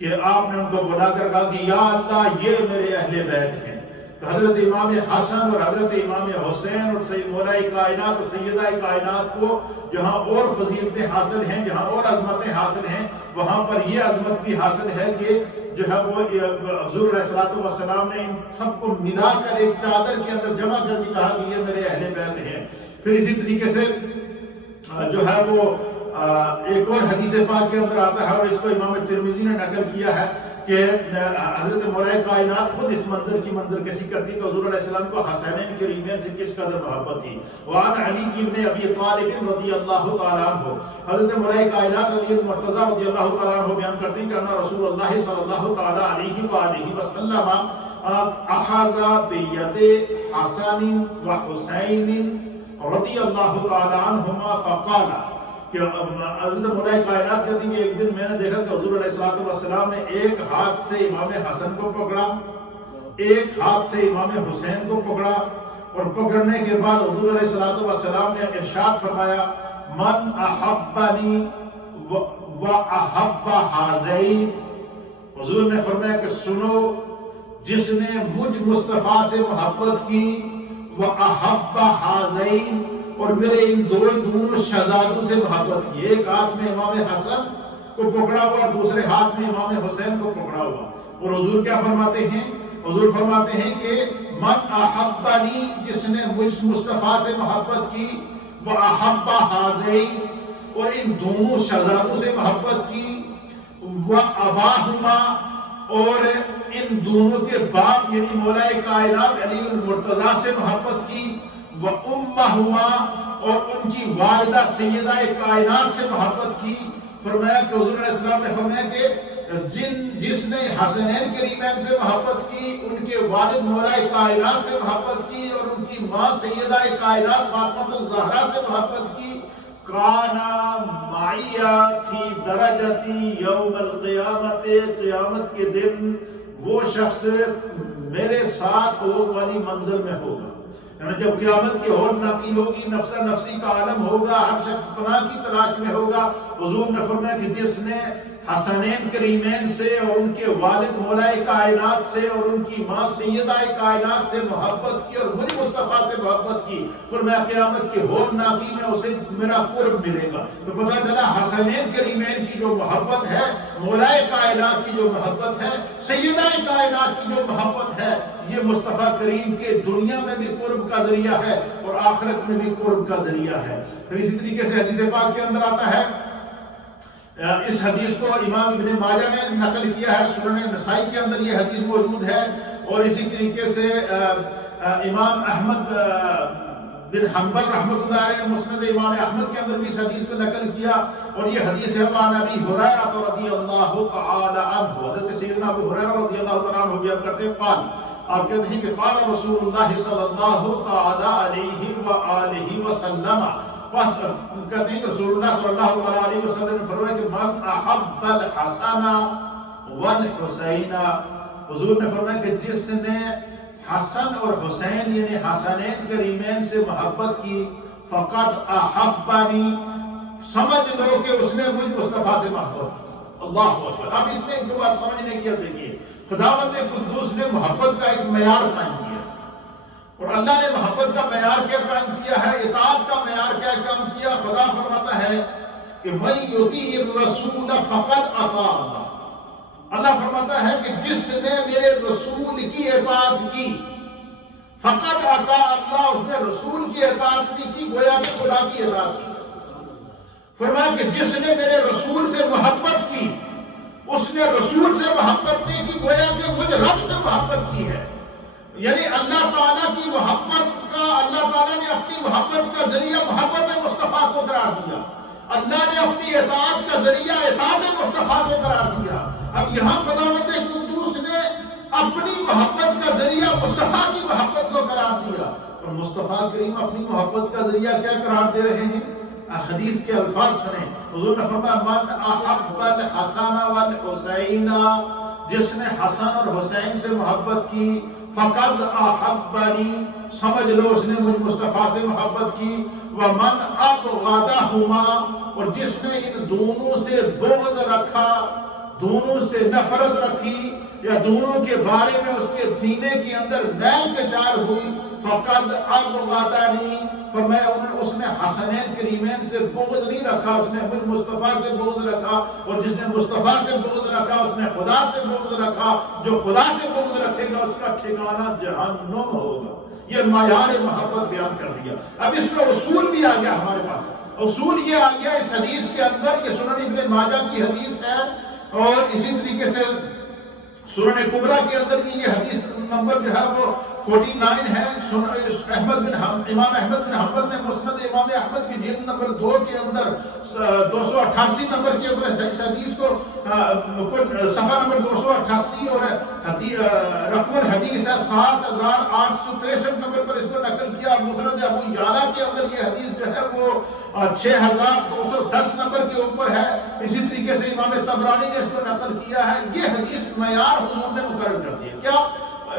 کہ آپ نے ان کو بلا کر کہا کہ یا اللہ یہ میرے اہل بیت ہیں۔ تو حضرت امام حسن اور حضرت امام حسین اور مولا کائنات اور سیدہ کائنات کو جہاں اور فضیلتیں حاصل ہیں، جہاں اور عظمتیں حاصل ہیں، وہاں پر یہ عظمت بھی حاصل ہے کہ جو ہے وہ حضور علیہ السلام نے ان سب کو ملا کر ایک چادر کے اندر جمع کر کے کہا کہ یہ میرے اہل بیت ہیں۔ پھر اسی طریقے سے جو ہے وہ ایک اور حدیث پاک کے اندر آتا ہے، اور اس کو امام ترمذی نے نقل کیا ہے کہ حضرت مولا کائنات خود اس منظر کی منظر کشی کرتی کہ حضور علیہ السلام کو حسینین کریمین سے کس قدر محبت تھی۔ وعن علی ابن ابی طالب رضی اللہ تعالیٰ عنہ، حضرت مولا کائنات علی المرتضیٰ رضی اللہ تعالیٰ عنہ بیان کرتے ہیں کہ ان رسول اللہ صلی اللہ تعالیٰ علیہ وآلہ وسلم اخذ بید حسن و حسین رضی اللہ تعالیٰ عنہما فقال، کہ حضرت مولا کائنات کہتی ہیں کہ ایک دن میں نے دیکھا کہ حضور علیہ السلام نے ایک ہاتھ سے امام حسن کو پکڑا، ایک ہاتھ سے امام حسین کو پکڑا، اور پکڑنے کے بعد حضور علیہ السلام نے ارشاد فرمایا من احبنی و احب ہذین، حضور نے فرمایا کہ سنو، جس نے مجھ مصطفیٰ سے محبت کی، و احب ہذین، اور میرے ان دونوں شہزادوں سے محبت کی، ایک ہاتھ میں امام حسن کو پکڑا ہوا اور دوسرے ہاتھ میں امام حسین کو پکڑا ہوا، اور حضور کیا فرماتے ہیں؟ حضور فرماتے ہیں کہ من احبنی، جس نے مجھ مصطفیٰ سے محبت کی، وہ احب ہذین، اور ان دونوں شہزادوں سے محبت کی، وہ اباہما، اور ان دونوں کے باپ یعنی مولا کائنات علی المرتضیٰ سے محبت کی، وَأُمَّهُمَا، اور ان کی والدہ سیدہ کائنات سے محبت کی۔ فرمایا کہ حضور علیہ السلام نے فرمایا کہ جس نے حسنین کریمین سے محبت کی، ان کے والد مولا کائنات سے محبت کی، اور ان کی ماں سیدہ کائنات فاطمہ الزہرا سے محبت کی، کانا معیہ فی درجتی یوم القیامت، قیامت کے دن وہ شخص میرے ساتھ ہو والی منزل میں ہوگا، یعنی جب قیامت کی ہول ناکی ہوگی، نفسا نفسی کا عالم ہوگا، ہر شخص پناہ کی تلاش میں ہوگا، حضور نے فرمایا کہ جس نے حسنین کریمین سے اور ان کے والد مولائے کائنات سے اور ان کی ماں سیدہ کائنات سے محبت کی اور مجھ مصطفیٰ سے محبت کی، فرمایا قیامت کے ہولناکی میں اسے میرا قرب ملے گا۔ تو پتہ چلا حسنین کریمین کی جو محبت ہے، مولائے کائنات کی جو محبت ہے، سیدہ کائنات کی جو محبت ہے، یہ مصطفیٰ کریم کے دنیا میں بھی قرب کا ذریعہ ہے اور آخرت میں بھی قرب کا ذریعہ ہے۔ پھر اسی طریقے سے حدیث پاک کے اندر آتا ہے، اس حدیث کو امام ابن ماجہ نے نقل کیا ہے، سنن نسائی کے اندر یہ حدیث موجود ہے، اور اسی طریقے سے امام احمد بن حنبل رحمۃ اللہ علیہ نے مسند امام احمد کے اندر بھی اس حدیث کو نقل کیا، اور یہ حدیث ہے عن ابی ہریرہ رضی اللہ تعالی عنہ، حضرت سیدنا ابو ہریرہ رضی اللہ تعالی عنہ بیان کرتے ہیں، قال، آپ کہتے ہیں کہ قال رسول اللہ صلی اللہ تعالی علیہ وآلہ وسلم، کہتے ہیں کہ رسول اللہ صلی اللہ علیہ وسلم نے فرمایا کہ من احب الحسن والحسین، حضور نے فرمایا کہ جس نے حسن اور حسین یعنی حسنین کریمین سے محبت کی، فقد احبنی، سمجھ لو کہ اس نے مجھ مصطفیٰ سے محبت کی۔ اللہ اکبر۔ اب اس نے ایک دو بات سمجھنے کی، دیکھیے خداوند قدوس نے محبت کا ایک معیار قائم کیا، اور اللہ نے محبت کا معیار کیا قائم کیا ہے، اطاعت کا معیار کیا قائم کیا۔ خدا فرماتا ہے کہ من یطیع الرسول فقد اطاع اللہ، اللہ فرماتا ہے کہ جس نے میرے رسول کی اطاعت کی، فقد اطاع اللہ، اس نے رسول کی اطاعت نہیں کی، گویا کہ خدا کی اطاعت کی۔ فرمایا کہ جس نے میرے رسول سے محبت کی، اس نے رسول سے محبت نہیں کی، گویا کہ مجھ رب سے محبت کی ہے۔ یعنی اللہ تعالیٰ کی محبت کا، اللہ تعالیٰ نے اپنی محبت کا ذریعہ محبت مصطفیٰ کو قرار دیا، اللہ نے اپنی اطاعت کا ذریعہ اطاعت مصطفیٰ کو قرار دیا۔ اب یہاں خداوند قدوس نے اپنی محبت کا ذریعہ مصطفیٰ کی محبت کو قرار دیا، اور مصطفیٰ کریم اپنی محبت کا ذریعہ کیا قرار دے رہے ہیں؟ حدیث کے الفاظ سنیں، حضور نے فرمایا من احب الحسن والحسین، جس نے حسن اور حسین سے محبت کی، فقد احبنی، سمجھ لو اس نے مجھ مصطفیٰ سے محبت کی، ومن ابغضہما، اور جس نے ان دونوں سے بغض رکھا، دونوں سے نفرت رکھی، یا دونوں کے بارے میں اس کے سینے کے اندر میل کچال ہوئی، فقد ابغضنی، فرمایا اس نے حسنین کریمین سے بغض نہیں رکھا، اس نے مجھ مصطفیٰ سے بغض رکھا، اور جس نے مصطفیٰ سے بغض رکھا اس نے خدا سے بغض رکھا، جو خدا سے بغض رکھے گا اس کا ٹھکانہ جہنم ہوگا۔ یہ معیار محبت بیان کر دیا۔ اب اس میں اصول بھی آ گیا ہمارے پاس، اصول یہ آ گیا اس حدیث کے اندر، یہ سنن ابن ماجہ کی حدیث ہے، اور اسی طریقے سے سنن کبریٰ کے اندر بھی یہ حدیث نمبر جو ہے وہ 49 ہے۔ امام احمد بن حنبل نے مسند امام احمد کی جلد نمبر 2 کے اندر 288 نمبر کے اوپر اس حدیث کو صفحہ نمبر 288 اور رقم الحدیث ہے 7863 نمبر پر اس کو نقل کیا، اور مسند ابو یعلا کے اندر یہ حدیث جو ہے وہ 6210 نمبر کے اوپر ہے۔ اسی طریقے سے امام طبرانی نے اس کو نقل کیا ہے۔ یہ حدیث معیار حضور نے مقرر کر دیا۔ کیا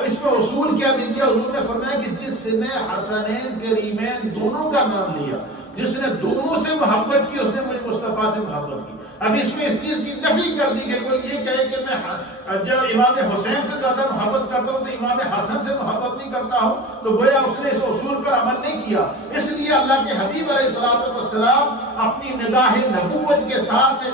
اس میں اصول کیا دے دیا؟ حضور نے فرمایا کہ جس نے حسنین کریمین دونوں کا نام لیا، جس نے دونوں سے محبت کی، اس نے مجھ مصطفیٰ سے محبت کی۔ اب اس میں اس چیز کی نفی کر دی کہ کوئی یہ کہے کہ میں جب امام حسین سے زیادہ محبت کرتا ہوں تو امام حسن سے محبت نہیں کرتا ہوں، تو گویا اس نے اس اصول پر عمل نہیں کیا۔ اس لیے اللہ کے حبیب علیہ الصلوۃ والسلام اپنی نگاہ نبوت کے ساتھ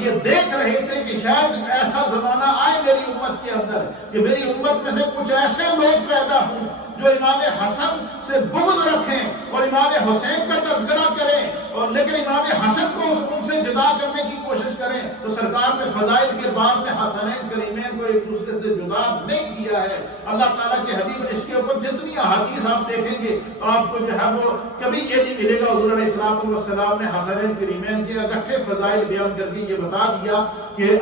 یہ دیکھ رہے تھے کہ شاید ایسا زمانہ آئے میری امت کے اندر کہ میری امت میں سے کچھ ایسے لوگ پیدا ہوں جو امام حسن سے بغض رکھیں اور امام حسین کا تذکرہ کریں، اور لیکن امام حسن کو ان سے جدا کرنے کی کوشش کریں۔ تو سرکار نے فضائل کے بعد میں حسنین کریمین کو ایک دوسرے سے جدا نہیں کیا ہے۔ اللہ تعالیٰ کے حبیب نے اس کے اوپر جتنی احادیث آپ دیکھیں گے آپ کو جو ہے وہ کبھی یہ نہیں ملے گا حضور علیہ السلام نے حسنین کریمین کے اکٹھے فضائل بیان کر کے یہ بتا دیا کہ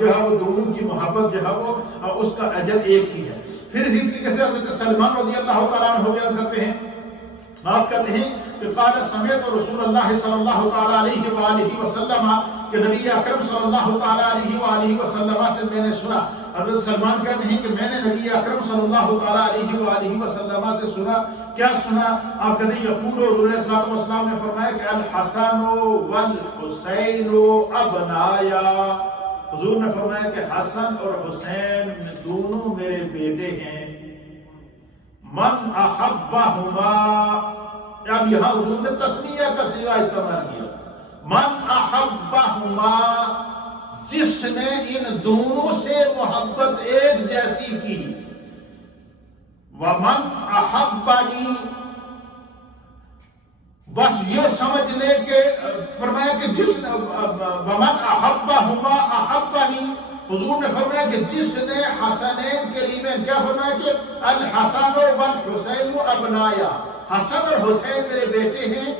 جو ہے وہ دونوں کی محبت جو ہے وہ اس کا اجر ایک ہی ہے۔ پھر اسی طریقے سے حضرت سلمان رضی اللہ تعالیٰ عنہ بیان کرتے ہیں، آپ کہتے ہیں کہ قال سمعت رسول اللہ صلی اللہ تعالیٰ علیہ وآلہ وسلم، کہ نبی اکرم صلی اللہ تعالیٰ علیہ وآلہ وسلم سے میں نے سنا۔ حضرت سلمان کہتے ہیں کہ میں نے نبی اکرم صلی اللہ تعالیٰ علیہ وآلہ وسلم سے سنا۔ کیا سنا؟ آپ کہتے ہیں یقول، حضور علیہ الصلوۃ والسلام نے فرمایا کہ الحسن والحسین ابنایا، حضور نے فرمایا کہ حسن اور حسین دونوں میرے بیٹے ہیں، من احبہما، اب یہاں حضور نے تسمیہ کا صیغہ استعمال کیا، من احبہما، جس نے ان دونوں سے محبت ایک جیسی کی، ومن احبنی، بس یہ سمجھ لے کہ فرمایا کہ جس ومن احبہما احبنی، حضور نے فرمایا کہ جس نے حسنین کریمین، کیا فرمایا کہ الحسن والحسین ابنایا، حسن اور حسین میرے بیٹے ہیں،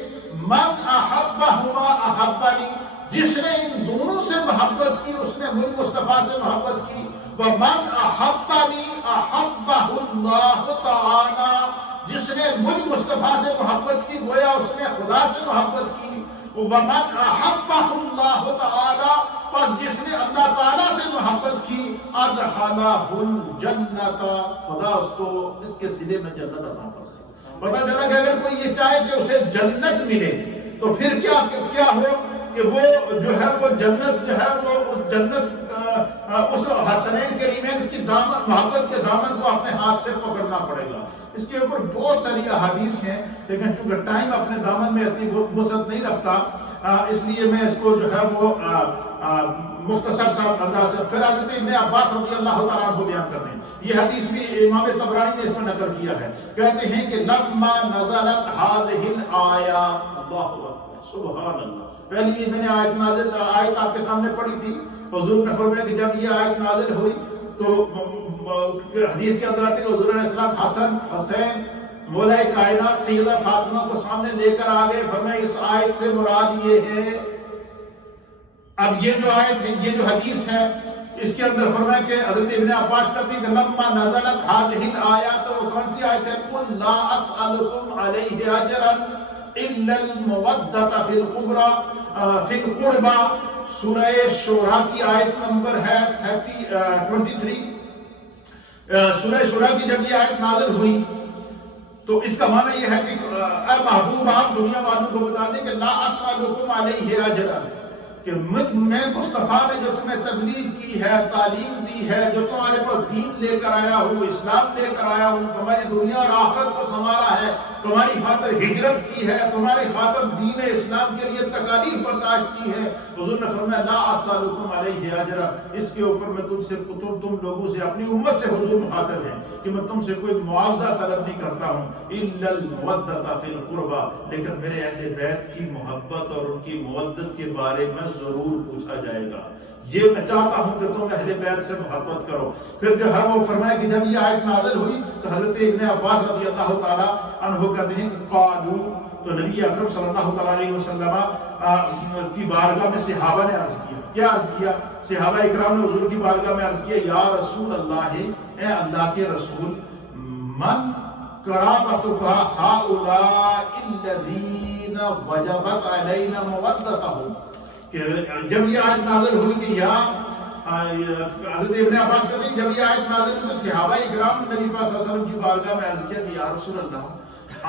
من احبہما احبنی، جس نے ان دونوں سے محبت کی اس نے مجھ مصطفیٰ سے محبت کی، ومن احبنی احبہ اللہ تعالی، جس نے مجھ مصطفیٰ سے محبت کی گویا اس نے خدا سے محبت کی، ومن احبہ اللہ تعالی، پس جس نے اللہ تعالیٰ سے محبت کی، ادخلہ الجنت، خدا اس کو اس کے صلے میں جنت عطا کرے۔ پتہ چلا کہ اگر کوئی یہ چاہے کہ اسے جنت ملے تو پھر کیا ہو کہ وہ جو ہے وہ جنت جو ہے وہ اس جنت اس حسنین کریمین کی دامن، محبت کے دامن کو اپنے ہاتھ سے پکڑنا پڑے گا۔ اس کے اوپر بہت ساری احادیث ہیں، لیکن چونکہ ٹائم اپنے دامن میں اتنی وسعت نہیں رکھتا، اس لیے میں اس کو جو ہے وہ مختصر سا انداز سے پھر حضرت ابن عباس رضی اللہ تعالیٰ عنہ بیان کرتے ہیں۔ یہ حدیث بھی امام طبرانی نے اس میں نقل کیا ہے، کہتے ہیں کہ لما نزلت هذه الآیہ، اللہ اکبر سبحان اللہ، پہلی میں نے آیت آپ کے سامنے پڑھی تھی، حضور نے فرمایا کہ جب یہ آیت نازل ہوئی تو حدیث کے اندر آتے ہیں حضور علیہ السلام حسن حسین مولا کائنات سیدہ فاطمہ کو سامنے لے کر آگے، فرمایا اس آیت سے مراد یہ ہے۔ اب یہ جو آیت ہے، یہ جو حدیث ہے، اس کے اندر فرمایا کہ حضرت ابن عباس کہتے ہیں کہ لما نزلت هذه الآیات، وہ کون سی آیت ہے؟ قل لا اسألکم علیہ اجرا الا المودۃ فی القربى، سورہ شورى کی آیت نمبر ہے 23۔ سورہ شورى کی جب یہ آیت نازل ہوئی تو اس کا معنی یہ ہے کہ اے محبوب آپ دنیا والوں کو بتا دیں کہ لا اسألکم علیہ اجرا، کہ میں مصطفیٰ نے جو تمہیں تبلیغ کی ہے، تعلیم دی ہے، جو تمہارے پاس دین لے کر آیا ہوں، اسلام لے کر آیا ہوں، تمہاری دنیا اور آخرت کو سنوارا ہے، تمہاری خاطر ہجرت کی ہے، تمہاری خاطر دین اسلام کے لیے تکالیف برداشت کی ہے، حضور نے فرمایا لا اسألکم علیہ اجرا، اس کے اوپر میں تم لوگوں سے، اپنی امت سے حضور مخاطب ہیں کہ میں تم سے کوئی معاوضہ طلب نہیں کرتا ہوں، الا المودۃ فی القربى، لیکن میرے اہل بیت کی محبت اور ان کی مودت کے بارے میں ضرور پوچھا جائے گا، یہ میں چاہتا ہوں کہ تم اہل بیت سے محبت کرو۔ پھر جو ہے وہ فرمایا کہ جب یہ آیت نازل ہوئی تو حضرت ابن عباس رضی اللہ تعالیٰ عنہ کہتے ہیں کہ قالو، تو نبی اکرم صلی اللہ تعالیٰ علیہ وسلم کی بارگاہ میں صحابہ نے عرض کیا، کیا عرض کیا؟ صحابہ اکرام نے حضور کی بارگاہ میں عرض کیا، یا رسول اللہ، اے اللہ کے رسول، من قرابتک ہؤلاء الذین وجبت علینا مودتہم، کہ جب یہ آیت نازل ہوئی کہ یا حضرت ابن عباس کہتے ہیں جب یہ آیت نازل ہوئی تو صحابہ اکرام نے نبی پاک صلی اللہ علیہ وسلم کی بارگاہ میں عرض کیا کہ یا رسول اللہ،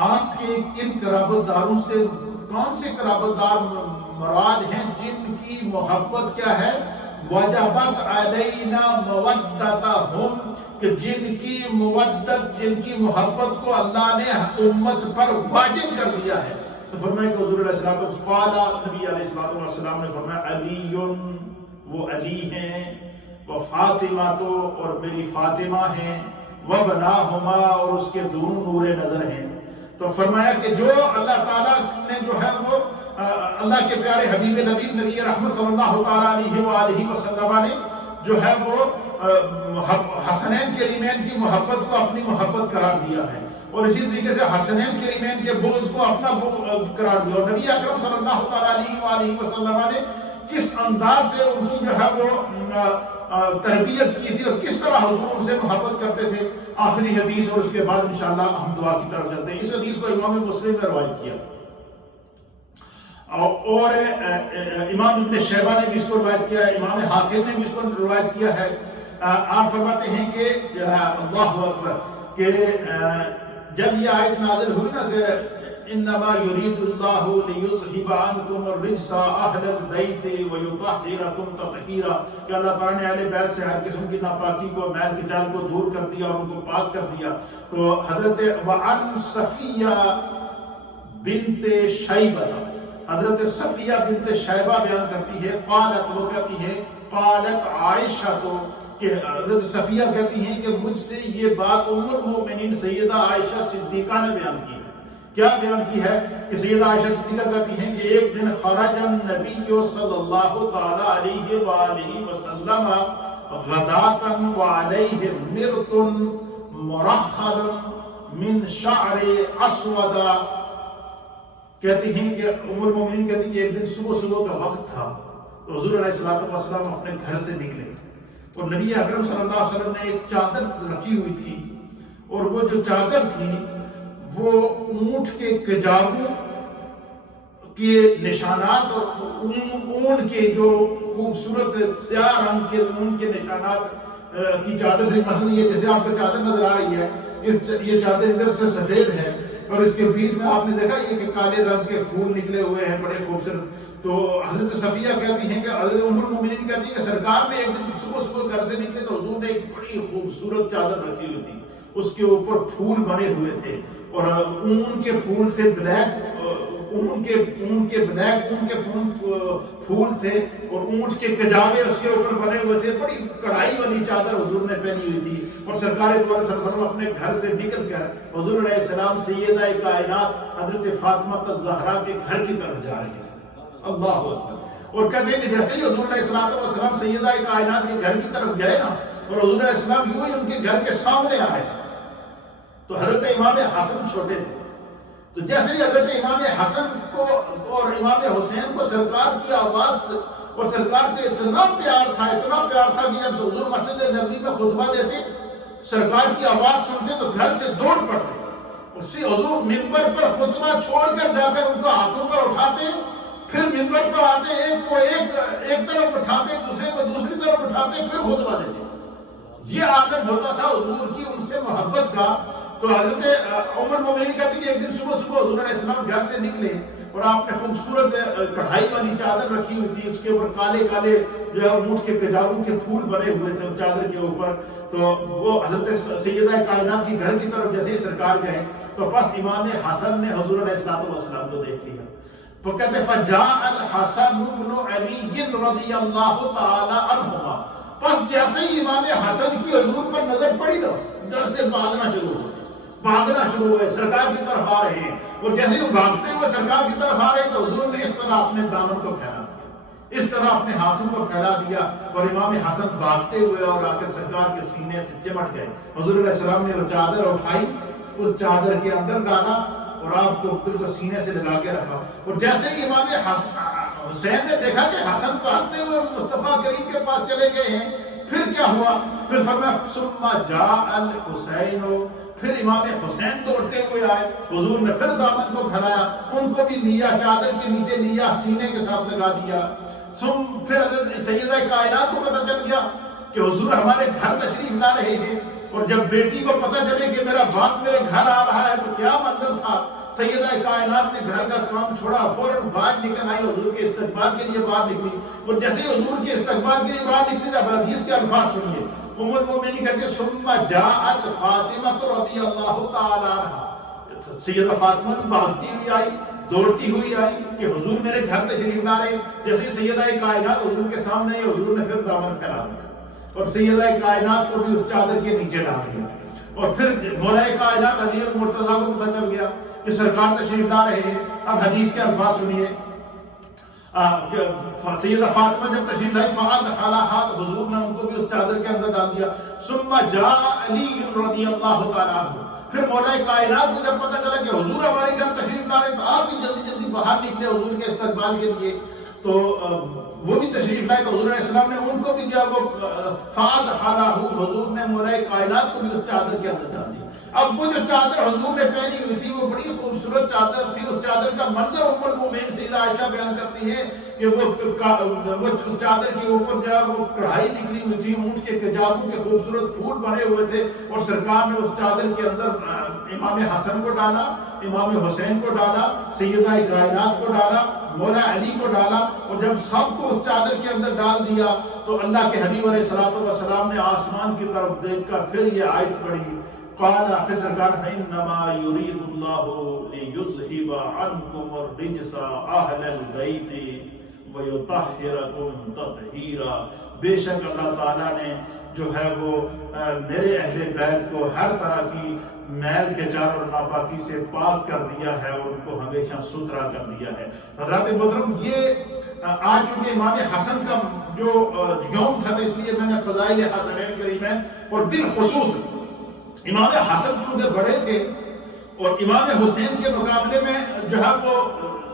آپ کے ان قرابت داروں سے کون سے قرابت دار مراد ہیں جن کی محبت کیا ہے؟ وجبت علینا مودتہم، کہ جن کی مودت، جن کی محبت کو اللہ نے امت پر واجب کر دیا ہے۔ تو فرمایا کہ حضور علیہ السلام، نبی علیہ السلام نے فرمایا علی، وہ علی ہیں، وہ فاطمہ تو، اور میری فاطمہ ہیں، وبناہما، اور اس کے دونوں نور نظر ہیں۔ تو فرمایا کہ جو اللہ تعالیٰ نے جو ہے وہ اللہ کے پیارے حبیب نبی رحمت صلی اللہ تعالیٰ علیہ وآلہ وسلم نے جو ہے وہ حسنین کریمین کی محبت کو اپنی محبت قرار دیا ہے، اور اسی طریقے سے حسنین کریمین کے بغض کو اپنا قرار دیا، اور نبی اکرم صلی اللہ تعالیٰ علیہ وآلہ وسلم نے کس انداز سے ان کی جو ہے وہ تربیت کی تھی اور کس طرح حضور ان سے محبت کرتے تھے۔ آخری حدیث اور اس کے بعد انشاءاللہ ہم دعا کی طرف چلتے ہیں۔ اس حدیث کو امام مسلم نے روایت کیا اور امام ابن شیبہ نے بھی اس کو روایت کیا ہے، امام حاکم نے بھی اس کو روایت کیا ہے۔ آپ فرماتے ہیں کہ اللہ اکبر، کہ جب یہ آیت نازل ہوئی نا کہ انما یرید اللہ لیذہب عنکم الرجس اہل البیت ویطہرکم تطہیرا، کہ اللہ تعالیٰ نے اہل بیت سے ہر قسم کی ناپاکی کو، میل کچال کو دور کر دیا اور ان کو پاک کر دیا۔ تو حضرت وعن صفیہ بنت شیبہ، حضرت صفیہ بنت شیبہ بیان کرتی ہے، قالت، وہ کہتی ہے، قالت عائشہ، تو کہ حضرت صفیہ کہتی ہیں کہ مجھ سے یہ بات ام المؤمنین سیدہ عائشہ صدیقہ نے بیان کی ہے۔ کیا بیان کی ہے کہ سیدہ عائشہ صدیقہ کہتی ہیں کہ ایک دن خرج النبی صلی اللہ تعالی علیہ وآلہ وسلم غداۃ وعلیہ مرط مرخل من شعر اسود، کہتی ہیں کہ ام المؤمنین کہتی ہیں کہ ایک دن صبح کا وقت تھا تو حضور علیہ الصلوۃ والسلام اپنے گھر سے نکلے اور نبی اکرم صلی اللہ علیہ وسلم نے ایک چادر رکھی ہوئی تھی، اور وہ جو چادر تھی وہ اونٹ کے کجاووں کے نشانات اور اون کے جو خوبصورت سیاہ رنگ کے اون کے نشانات کی چادر سے، مثلا یہ جیسے آپ کو چادر نظر آ رہی ہے، یہ چادر ادھر سے سفید ہے اور اس کے بیچ میں آپ نے دیکھا یہ کہ کالے رنگ کے پھول نکلے ہوئے ہیں بڑے خوبصورت۔ تو حضرت صفیہ کہتی ہیں کہ حضرت ام المؤمنین کہتی ہیں کہ سرکار نے ایک دن صبح گھر سے نکلے تو حضور نے ایک بڑی خوبصورت چادر رکھی ہوئی تھی، اس کے اوپر پھول بنے ہوئے تھے اور اون کے پھول تھے، بلیک اون کے پھول تھے اور اونٹ کے کجاوے اس کے اوپر بنے ہوئے تھے، بڑی کڑھائی والی چادر حضور نے پہنی ہوئی تھی۔ اور سرکار دو عالم صلی اللہ علیہ وسلم اپنے گھر سے نکل کر حضور علیہ السلام سیدہ کائنات حضرت فاطمہ الزہرا کے گھر کی طرف جا رہے تھے۔ اللہ اکبر۔ اور کہتے ہیں کہ جیسے ہی حضور علیہ السلام سیدہ کائنات کے گھر کی طرف گئے نا، اور حضور علیہ السلام یوں ہی ان کے گھر کے سامنے آئے تو حضرت امام حسن چھوٹے تھے، تو جیسے ہی حضرت امام حسن کو اور امام حسین کو سرکار کی آواز اور سرکار سے اتنا پیار تھا کہ جب حضور مسجد نبوی میں خطبہ دیتے، سرکار کی آواز سنتے تو گھر سے دوڑ پڑتے، اسی حضور منبر پر خطبہ چھوڑ کر جا کر ان کو ہاتھوں پر اٹھاتے، پھر منبر پر آتے، ایک کو ایک طرف اٹھاتے، دوسرے کو دوسری طرف اٹھاتے، پھر خطبہ دیتے۔ یہ عادت ہوتا تھا حضور کی ان سے محبت کا۔ تو حضرت ام المؤمنین کہتی کہ ایک دن صبح حضور علیہ السلام گھر سے نکلے اور آپ نے خوبصورت کڑھائی والی چادر رکھی ہوئی تھی، اس کے اوپر کالے کالے جو ہے اونٹ کے کجاووں کے پھول بنے ہوئے تھے اس چادر کے اوپر۔ تو وہ حضرت سیدہ کائنات کی گھر کی طرف جیسے ہی سرکار گئے تو بس امام حسن نے حضور علیہ السلام کو دیکھ لیا، تو کہتے فجاء الحسن بن علی رضی اللہ تعالی عنہما، پس جیسے ہی امام حسن کی حضور پر نظر پڑی تو گھر سے بھاگنا شروع ہوئے، سرکار کی طرف آ رہے ہیں، اور جیسے ہی بھاگتے ہوئے سرکار کی طرف آ رہے ہیں تو حضور نے اس طرح اپنے دامن کو پھیلا دیا، اس طرح اپنے ہاتھوں کو پھیلا دیا، اور امام حسن بھاگتے ہوئے اور آ کے سرکار کے سینے سے چمٹ گئے۔ حضور علیہ السلام نے وہ چادر اٹھائی، اس چادر کے اندر ڈالا اور آپ کو بالکل سینے سے لگا کے رکھا، اور جیسے ہی امام حسین نے دیکھا کہ حسن بھاگتے ہوئے مصطفیٰ کریم کے پاس چلے گئے ہیں، پھر کیا ہوا؟ پھر فرمایا ثم جاء الحسین، پھر امام حسین دوڑتے ہوئے آئے، حضور نے پھر دامن کو پھیلایا، ان کو بھی لیا، چادر کے نیچے لیا، سینے کے ساتھ لگا دیا۔ پھر حضرت سیدہ کائنات کو پتہ چل گیا کہ حضور ہمارے گھر تشریف لا رہے ہیں، اور جب بیٹی کو پتہ چلے کہ میرا باپ میرے گھر آ رہا ہے تو کیا منظر تھا۔ سیدہ کائنات نے گھر کا کام چھوڑا، فوراً باہر نکل آئی، حضور کے استقبال کے لیے باہر نکلی، اور جیسے ہی حضور کے استقبال کے لیے باہر نکلی تو حدیث کے الفاظ سنیے، ام المؤمنین کہتے ہیں ثم جاءت فاطمہ رضی اللہ تعالی عنہا، سیدہ فاطمہ بھاگتی ہوئی آئی، دوڑتی ہوئی آئی کہ حضور میرے گھر تشریف لا رہے۔ جیسے سیدہ کائنات حضور کے سامنے آئی، حضور نے پھر دامن پھیلا دیا اور سیدہ کائنات کو بھی اس چادر کے نیچے ڈال دیا، اور پھر مولا کائنات علی المرتضیٰ کو پتہ چل گیا کہ سرکار تشریف لا رہے ہیں۔ اب حدیث کے الفاظ سنیے، سیدہ فاطمہ جب تشریف لائی فادخلھا، حضور نے ان کو بھی اس چادر کے اندر ڈال دیا۔ ثم جاء علی رضی اللہ تعالی عنہ، پھر مولا کائنات کو جب پتہ چلا کہ حضور ہمارے گھر تشریف لا رہے ہیں تو آپ بھی جلدی باہر نکلے حضور کے استقبال کے لیے۔ تو وہ بھی تشریف لائے تو حضور علیہ السلام نے ان کو بھی جو وہ فاد خالہ، حضور نے مولا کائنات کو بھی اس چادر کے اندر ڈال دیا۔ اب وہ جو چادر حضور نے پہنی ہوئی تھی وہ بڑی خوبصورت چادر تھی، اس چادر کا منظر ام المومنین سیدہ عائشہ بیان کرتی ہے کہ وہ اس چادر کے اوپر جو وہ کڑھائی نکلی ہوئی تھی، اونٹ کے کجاووں کے خوبصورت پھول بنے ہوئے تھے، اور سرکار نے اس چادر کے اندر امام حسن کو ڈالا، امام حسین کو ڈالا، سیدہ کائنات کو ڈالا، مولا علی کو ڈالا، اور جب سب کو اس چادر کے اندر ڈال دیا تو اللہ کے حبیب علیہ الصلوۃ والسلام نے آسمان کی طرف دیکھ کر پھر یہ آیت پڑھی، قال پھر سرکار فإنما يريد الله ليذهب عنكم الرجس أهل البيت ويطهركم تطهيرا، بے شک اللہ تعالیٰ نے جو ہے وہ میرے اہل بیت کو ہر طرح کی میل کے جار اور ناپاکی سے پاک کر دیا ہے اور ان کو ہمیشہ ستھرا کر دیا ہے۔ حضرات محترم، یہ آج چونکہ امام حسن کا جو یوم تھا تو اس لیے میں نے فضائل حسنین کریمین اور بالخصوص امام حسن چونکہ بڑے تھے اور امام حسین کے مقابلے میں جو ہے وہ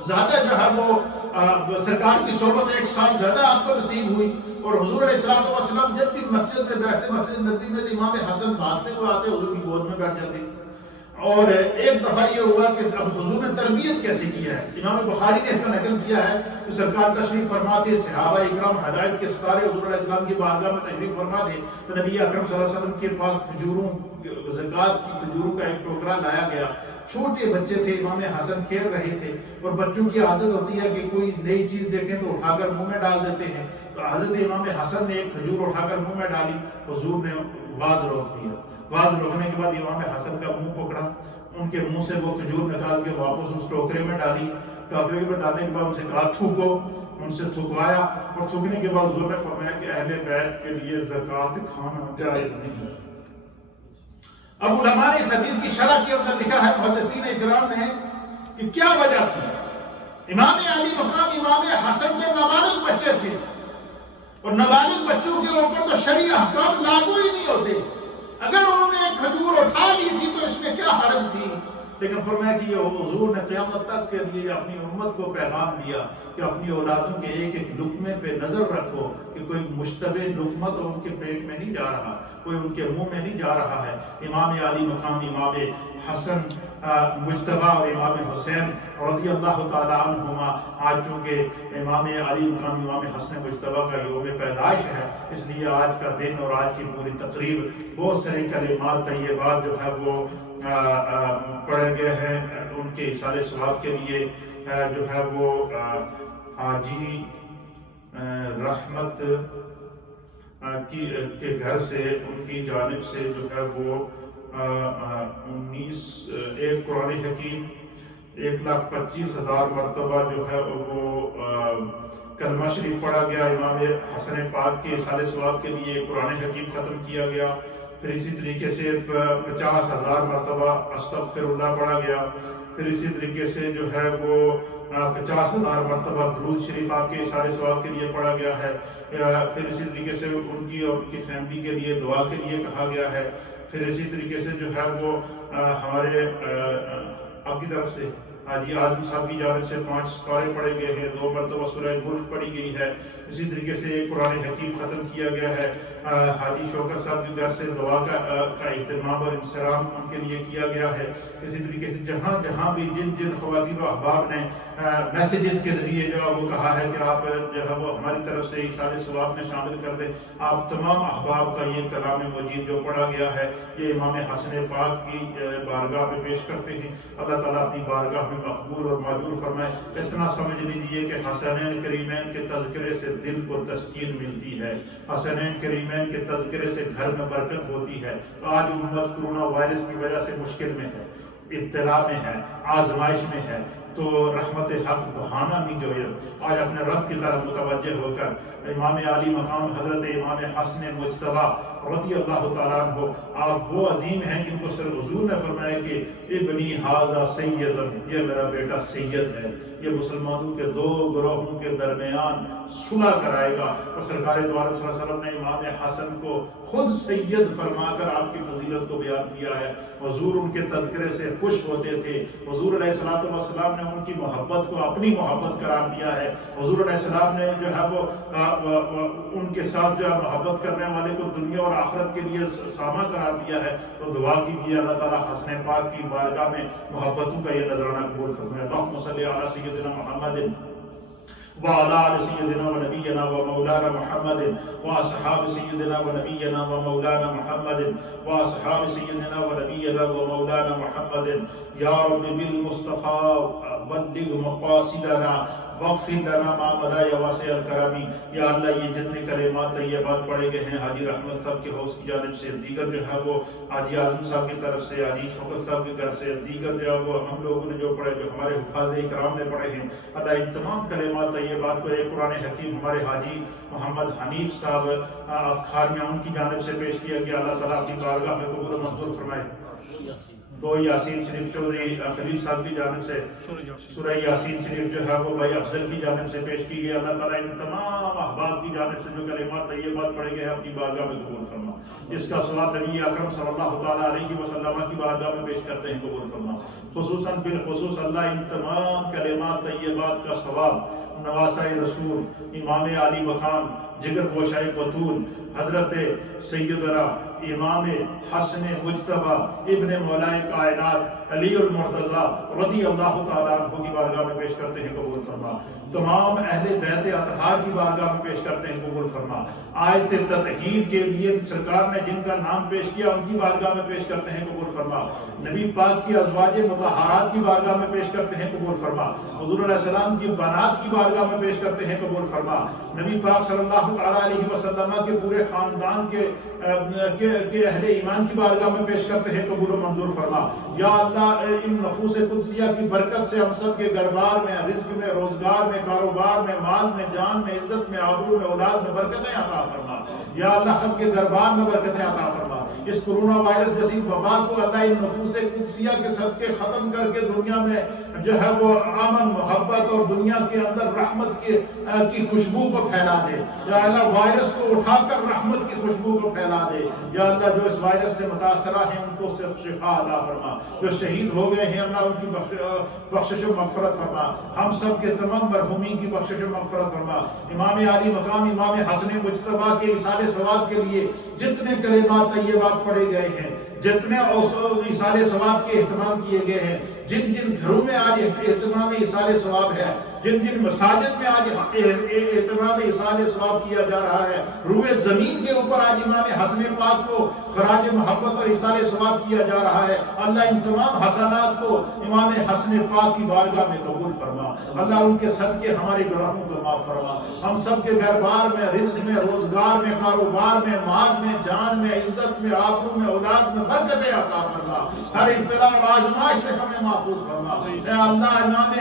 زیادہ جو ہے وہ سرکار کی صحبت ایک سال زیادہ آپ کو نصیب ہوئی، اور حضور علیہ السلام جب بھی مسجد میں بیٹھتے، مسجد نبوی میں، تو امام حسن بھاگتے ہوئے آتے، حضور کی گود میں بیٹھ جاتے۔ اور ایک دفعہ یہ ہوا کہ اب حضور نے تربیت کیسے کیا ہے، امام بخاری نے اس کا نقل کیا ہے کہ سرکار تشریف فرما تھے، صحابہ اکرام ہدایت کے ستارے حضور علیہ السلام کی بارگاہ میں تشریف فرما تھے، تو نبی اکرم صلی اللہ علیہ وسلم کے پاس کھجوروں، زکوٰۃ کی کھجوروں کا ایک ٹوکرا لایا گیا۔ چھوٹے بچے تھے، امام حسن کھیل رہے تھے، اور بچوں کی عادت ہوتی ہے کہ کوئی نئی چیز دیکھیں تو اٹھا کر منہ میں ڈال دیتے ہیں، تو حضرت امام حسن نے ایک کھجور اٹھا کر منہ میں ڈالی، حضور نے واز روک دیا۔ واز روکنے کے بعد امام حسن کا منہ پکڑا، ان کے منہ سے وہ کھجور نکال کے واپس اس ٹوکرے میں ڈالی، ٹوکرے میں ڈالنے کے بعد ان سے کہا تھوکو، ان سے تھکوایا، اور تھوکنے کے بعد حضور نے فرمایا کہ اہل بیت کے لیے زکوٰۃ کھانا جائز نہیں ہے۔ اب علماء نے اس حدیث کی شرح کے اندر لکھا ہے محدثین اکرام نے کہ کیا وجہ تھی۔ امام علی مقام امام حسن کے نابالغ بچے تھے، اور نابالغ بچوں کے اوپر تو شرعی احکام لاگو ہی نہیں ہوتے، اگر انہوں نے ایک کھجور اٹھا لی تھی تو اس میں کیا حرج تھی، لیکن فرمایا کہ یہ حضور نے قیامت تک کے لیے اپنی امت کو پیغام دیا کہ اپنی اولادوں کے ایک ایک لقمے پہ نظر رکھو کہ کوئی مشتبہ لقمہ تو ان کے پیٹ میں نہیں جا رہا، کوئی ان کے منہ میں نہیں جا رہا ہے۔ امام علی مقام امام حسن مجتبیٰ اور امام حسین رضی اللہ تعالیٰ عنہما، آج چونکہ امام علی مقام امام حسن مجتبیٰ کا یوم پیدائش ہے، اس لیے آج کا دن اور آج کی پوری تقریب بہت سارے کلمات طیبات جو ہے وہ پڑھے گئے ہیں ان کے ایصال ثواب کے لیے، جو ہے وہ حاجی رحمت کے گھر سے ان کی جانب سے جو ہے وہ 19 قرآن حکیم 1,25,000 مرتبہ جو ہے وہ کلمہ شریف پڑھا گیا، امام حسن پاک کے ایصال ثواب کے لیے قرآن حکیم ختم کیا گیا، پھر اسی طریقے سے 50,000 مرتبہ استغفر اللہ پڑھا گیا، پھر اسی طریقے سے جو ہے وہ 50,000 مرتبہ درود شریف آپ کے ایصال ثواب کے لیے پڑھا گیا ہے، پھر اسی طریقے سے ان کی اور ان کی فیملی کے لیے دعا کے لیے کہا گیا ہے، پھر اسی طریقے سے جو ہے وہ ہمارے آپ کی طرف سے حاجی اعظم صاحب کی جانب سے 5 سپارے پڑھے گئے ہیں، 2 مرتبہ سورہ ملک پڑھی گئی ہے، اسی طریقے سے قرآن حکیم ختم کیا گیا ہے، حاجی شوکت صاحب کے گھر سے دعا کا اہتمام اور انصرام ان کے لیے کیا گیا ہے، اسی طریقے سے جہاں جہاں بھی جن خواتین و احباب نے میسیجز کے ذریعے جو ہے وہ کہا ہے کہ آپ جو ہے وہ ہماری طرف سے ایصال ثواب میں شامل کر دیں، آپ تمام احباب کا یہ کلام مجید جو پڑھا گیا ہے یہ امام حسن پاک کی بارگاہ میں پیش کرتے ہیں، اللہ تعالیٰ اپنی بارگاہ میں مقبول اور معجور فرمائے۔ اتنا سمجھ لیجیے کہ حسنین کریمین کے تذکرے سے دل کو تسکین ملتی ہے، حسنین کریمین کے تذکرے سے گھر میں برکت ہوتی ہے۔ آج امت کرونا وائرس کی وجہ سے مشکل میں ہے، ابتلا میں ہے، آزمائش میں ہے، تو رحمت حق بہانا نہیں جو ہے آج اپنے رب کی طرف متوجہ ہو کر امام علی مقام حضرت امام حسن مجتبیٰ رضی اللہ تعالیٰ عنہ، آپ وہ عظیم ہیں جن کو صرف حضور نے فرمایا کہ ابنی ھذا سید، یہ میرا بیٹا سید ہے، یہ مسلمانوں کے 2 گروہوں کے درمیان صلح کرائے گا، اور سرکار دو عالم صلی اللہ علیہ وسلم نے امام حسن کو خود سید فرما کر آپ کی فضیلت کو بیان کیا ہے۔ حضور ان کے تذکرے سے خوش ہوتے تھے، حضور علیہ الصلوۃ والسلام نے ان کی محبت کو اپنی محبت قرار دیا ہے۔ حضور علیہ السلام نے جو ہے وہ ان کے ساتھ جو ہے محبت کرنے والے کو دنیا اور آخرت کے لیے ساما قرار دیا ہے۔ تو دعا کیجیے اللہ تعالیٰ حسن پاک کی بارگاہ میں محبتوں کا یہ نذرانہ قبول فرمائے۔ اللہم صلی علی سیدنا محمد وعلى آل سيدنا ونبينا ومولانا محمد وأصحاب سيدنا ونبينا ومولانا محمد وأصحاب سيدنا ونبينا ومولانا محمد يا رب بالمصطفى بلغ مقاصدنا واغفر لنا ما مضى يا واسع الكرم۔ یا اللہ یہ جتنے کلمات طیبات پڑھے گئے ہیں حاجی رحمت صاحب کے حوض کی جانب سے، دیگر جو ہے وہ حاجی اعظم صاحب کی طرف سے، حاجی شوکت صاحب کے گھر سے، دیگر جو ہے وہ ہم لوگوں نے جو پڑھے، جو ہمارے حفاظ کرام نے پڑھے ہیں، اللہ ان تمام کلمات طیبات کو ایک قرآن حکیم ہمارے حاجی محمد حنیف صاحب افخاریاں ان کی جانب سے پیش کیا گیا، اللہ تعالیٰ اپنی بارگاہ میں قبول و منظور فرمائے۔ دو یاسین شریف چودھری خلیل صاحب کی جانب سے سورہ یاسین شریف جو ہے وہ بھائی افضل کی جانب سے پیش کی گئی، اللہ تعالیٰ ان تمام احباب کی جانب سے جو کلمات طیبات پڑھے گئے ہیں اپنی بارگاہ میں قبول فرما۔ اس کا ثواب نبی اکرم صلی اللہ تعالیٰ علیہ وسلم کی بارگاہ میں پیش کرتے ہیں، قبول فرما۔ خصوصاً بالخصوص اللہ ان تمام کلمات طیبات کا ثواب نواسہ رسول، امام علی مقام، جگر گوشۂ بطول، حضرت سیدنا امام حسن مجتبی ابن مولائے کائنات علی المرتضیٰ رضی اللہ تعالیٰ عنہ کی بارگاہ میں پیش کرتے ہیں، قبول فرما۔ تمام اہل بیت اطہار کی بارگاہ میں پیش کرتے ہیں، قبول فرما۔ آیت تطہیر کے لیے سرکار نے جن کا نام پیش کیا ان کی بارگاہ میں پیش کرتے ہیں، قبول فرما۔ نبی پاک کی ازواج مطہرات کی بارگاہ میں پیش کرتے ہیں، قبول فرما۔ حضور علیہ السلام کی بنات کی بارگاہ میں پیش کرتے ہیں، قبول فرما۔ نبی پاک صلی اللہ تعالیٰ علیہ وسلم کے پورے خاندان کے اہل ایمان کی بارگاہ میں پیش کرتے ہیں، قبول و منظور فرما۔ یا اللہ ان نفوس قدسیہ کی برکت سے ہم سب کے گھر-بار میں، رزق میں، روزگار میں، کاروبار میں، مال میں، جان میں، عزت میں، آبرو میں، اولاد میں برکتیں عطا فرما۔ یا اللہ سب کے گھر-بار میں برکتیں عطا فرما۔ اس کرونا وائرس جیسی وبا کو اللہ ان نفوس قدسیہ کے صدقے ختم کر کے دنیا میں جو ہے وہ امن، محبت اور دنیا کے اندر رحمت کی خوشبو کو پھیلا دے۔ یا اللہ وائرس کو اٹھا کر رحمت کی خوشبو کو پھیلا دے۔ یا اللہ جو اس وائرس سے متاثرہ ہیں ان کو صرف شفا عطا فرما، جو شہید ہو گئے ہیں اللہ ان کی بخشش و مغفرت فرما، ہم سب کے تمام مرحومین کی بخشش و مغفرت فرما۔ امام علی مقام امام حسن مجتبی کے ایصال ثواب کے لیے جتنے کلمات طیبات پڑھے گئے ہیں، جتنے ایصال ثواب کے اہتمام کیے گئے ہیں، جن جن گھروں میں آج اہتمام ایصال ثواب ہے، جن جن مساجد میں آج اہتمام ایصال ثواب کیا جا رہا ہے، روئے زمین کے اوپر آج امام حسن پاک کو خراج محبت اور ایصال ثواب کیا جا رہا ہے، اللہ ان تمام حسنات کو امام حسن پاک کی بارگاہ میں قبول فرما۔ اللہ ان کے صدقے ہمارے گناہوں کو معاف فرما۔ ہم سب کے گھر بار میں، رزق میں، روزگار میں، کاروبار میں، مال میں، جان میں، عزت میں، آبرو میں، اولاد میں برکتیں عطا فرما۔ ہر ابتلا اور آزمائش سے ہمیں محفوظ فرما۔ اے اللہ امام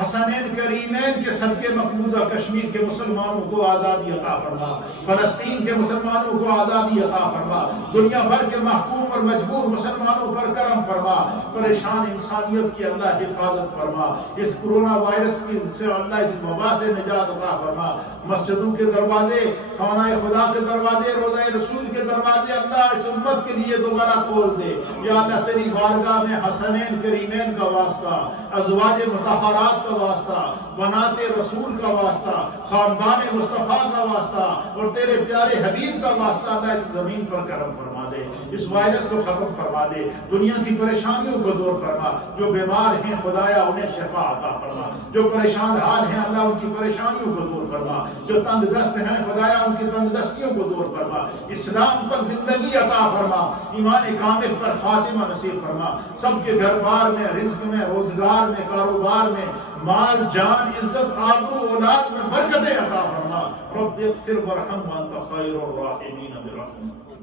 حسنین کریمین کے صدقے مقبوضہ کشمیر کے مسلمانوں کو آزادی عطا فرما، فلسطین کے مسلمانوں کو آزادی عطا فرما، دنیا بھر کے محکوم اور مجبور مسلمانوں پر کرم فرما، پریشان انسانیت کی اللہ حفاظت فرما، اس کرونا وائرس کی سے اللہ اس وبا سے نجات عطا فرما۔ مسجدوں کے دروازے، خانہ خدا کے دروازے، روضہ رسول کے دروازے اللہ اس امت کے لیے دوبارہ کھول دے۔ یا اللہ تیری بارگاہ میں حسنین کریمین کا واسطہ، ازواج مطہرات کا واسطہ، بنات رسول کا واسطہ، خاندان مصطفیٰ کا واسطہ اور تیرے پیارے حبیب کا واسطہ اللہ اس زمین پر کرم فرما دے، اس وائرس کو ختم فرما دے، دنیا کی پریشانیوں کو دور فرما۔ جو بیمار ہیں خدایا انہیں شفا عطا فرما، جو پریشان حال ہیں اللہ ان کی پریشانیوں کو دور فرما، جو تنگ دست ہیں خدایا ان کی تنگ دستیوں کو دور فرما، اسلام پر زندگی عطا فرما، ایمان کامل پر خاتمہ نصیب فرما۔ سب کے گھر بار میں، رزق میں، روزگار میں، کاروبار میں، مال، جان، عزت، آبرو، اولاد میں برکتیں عطا فرما۔ رب اغفر وارحم وانت خیر الراحمین برحمتک۔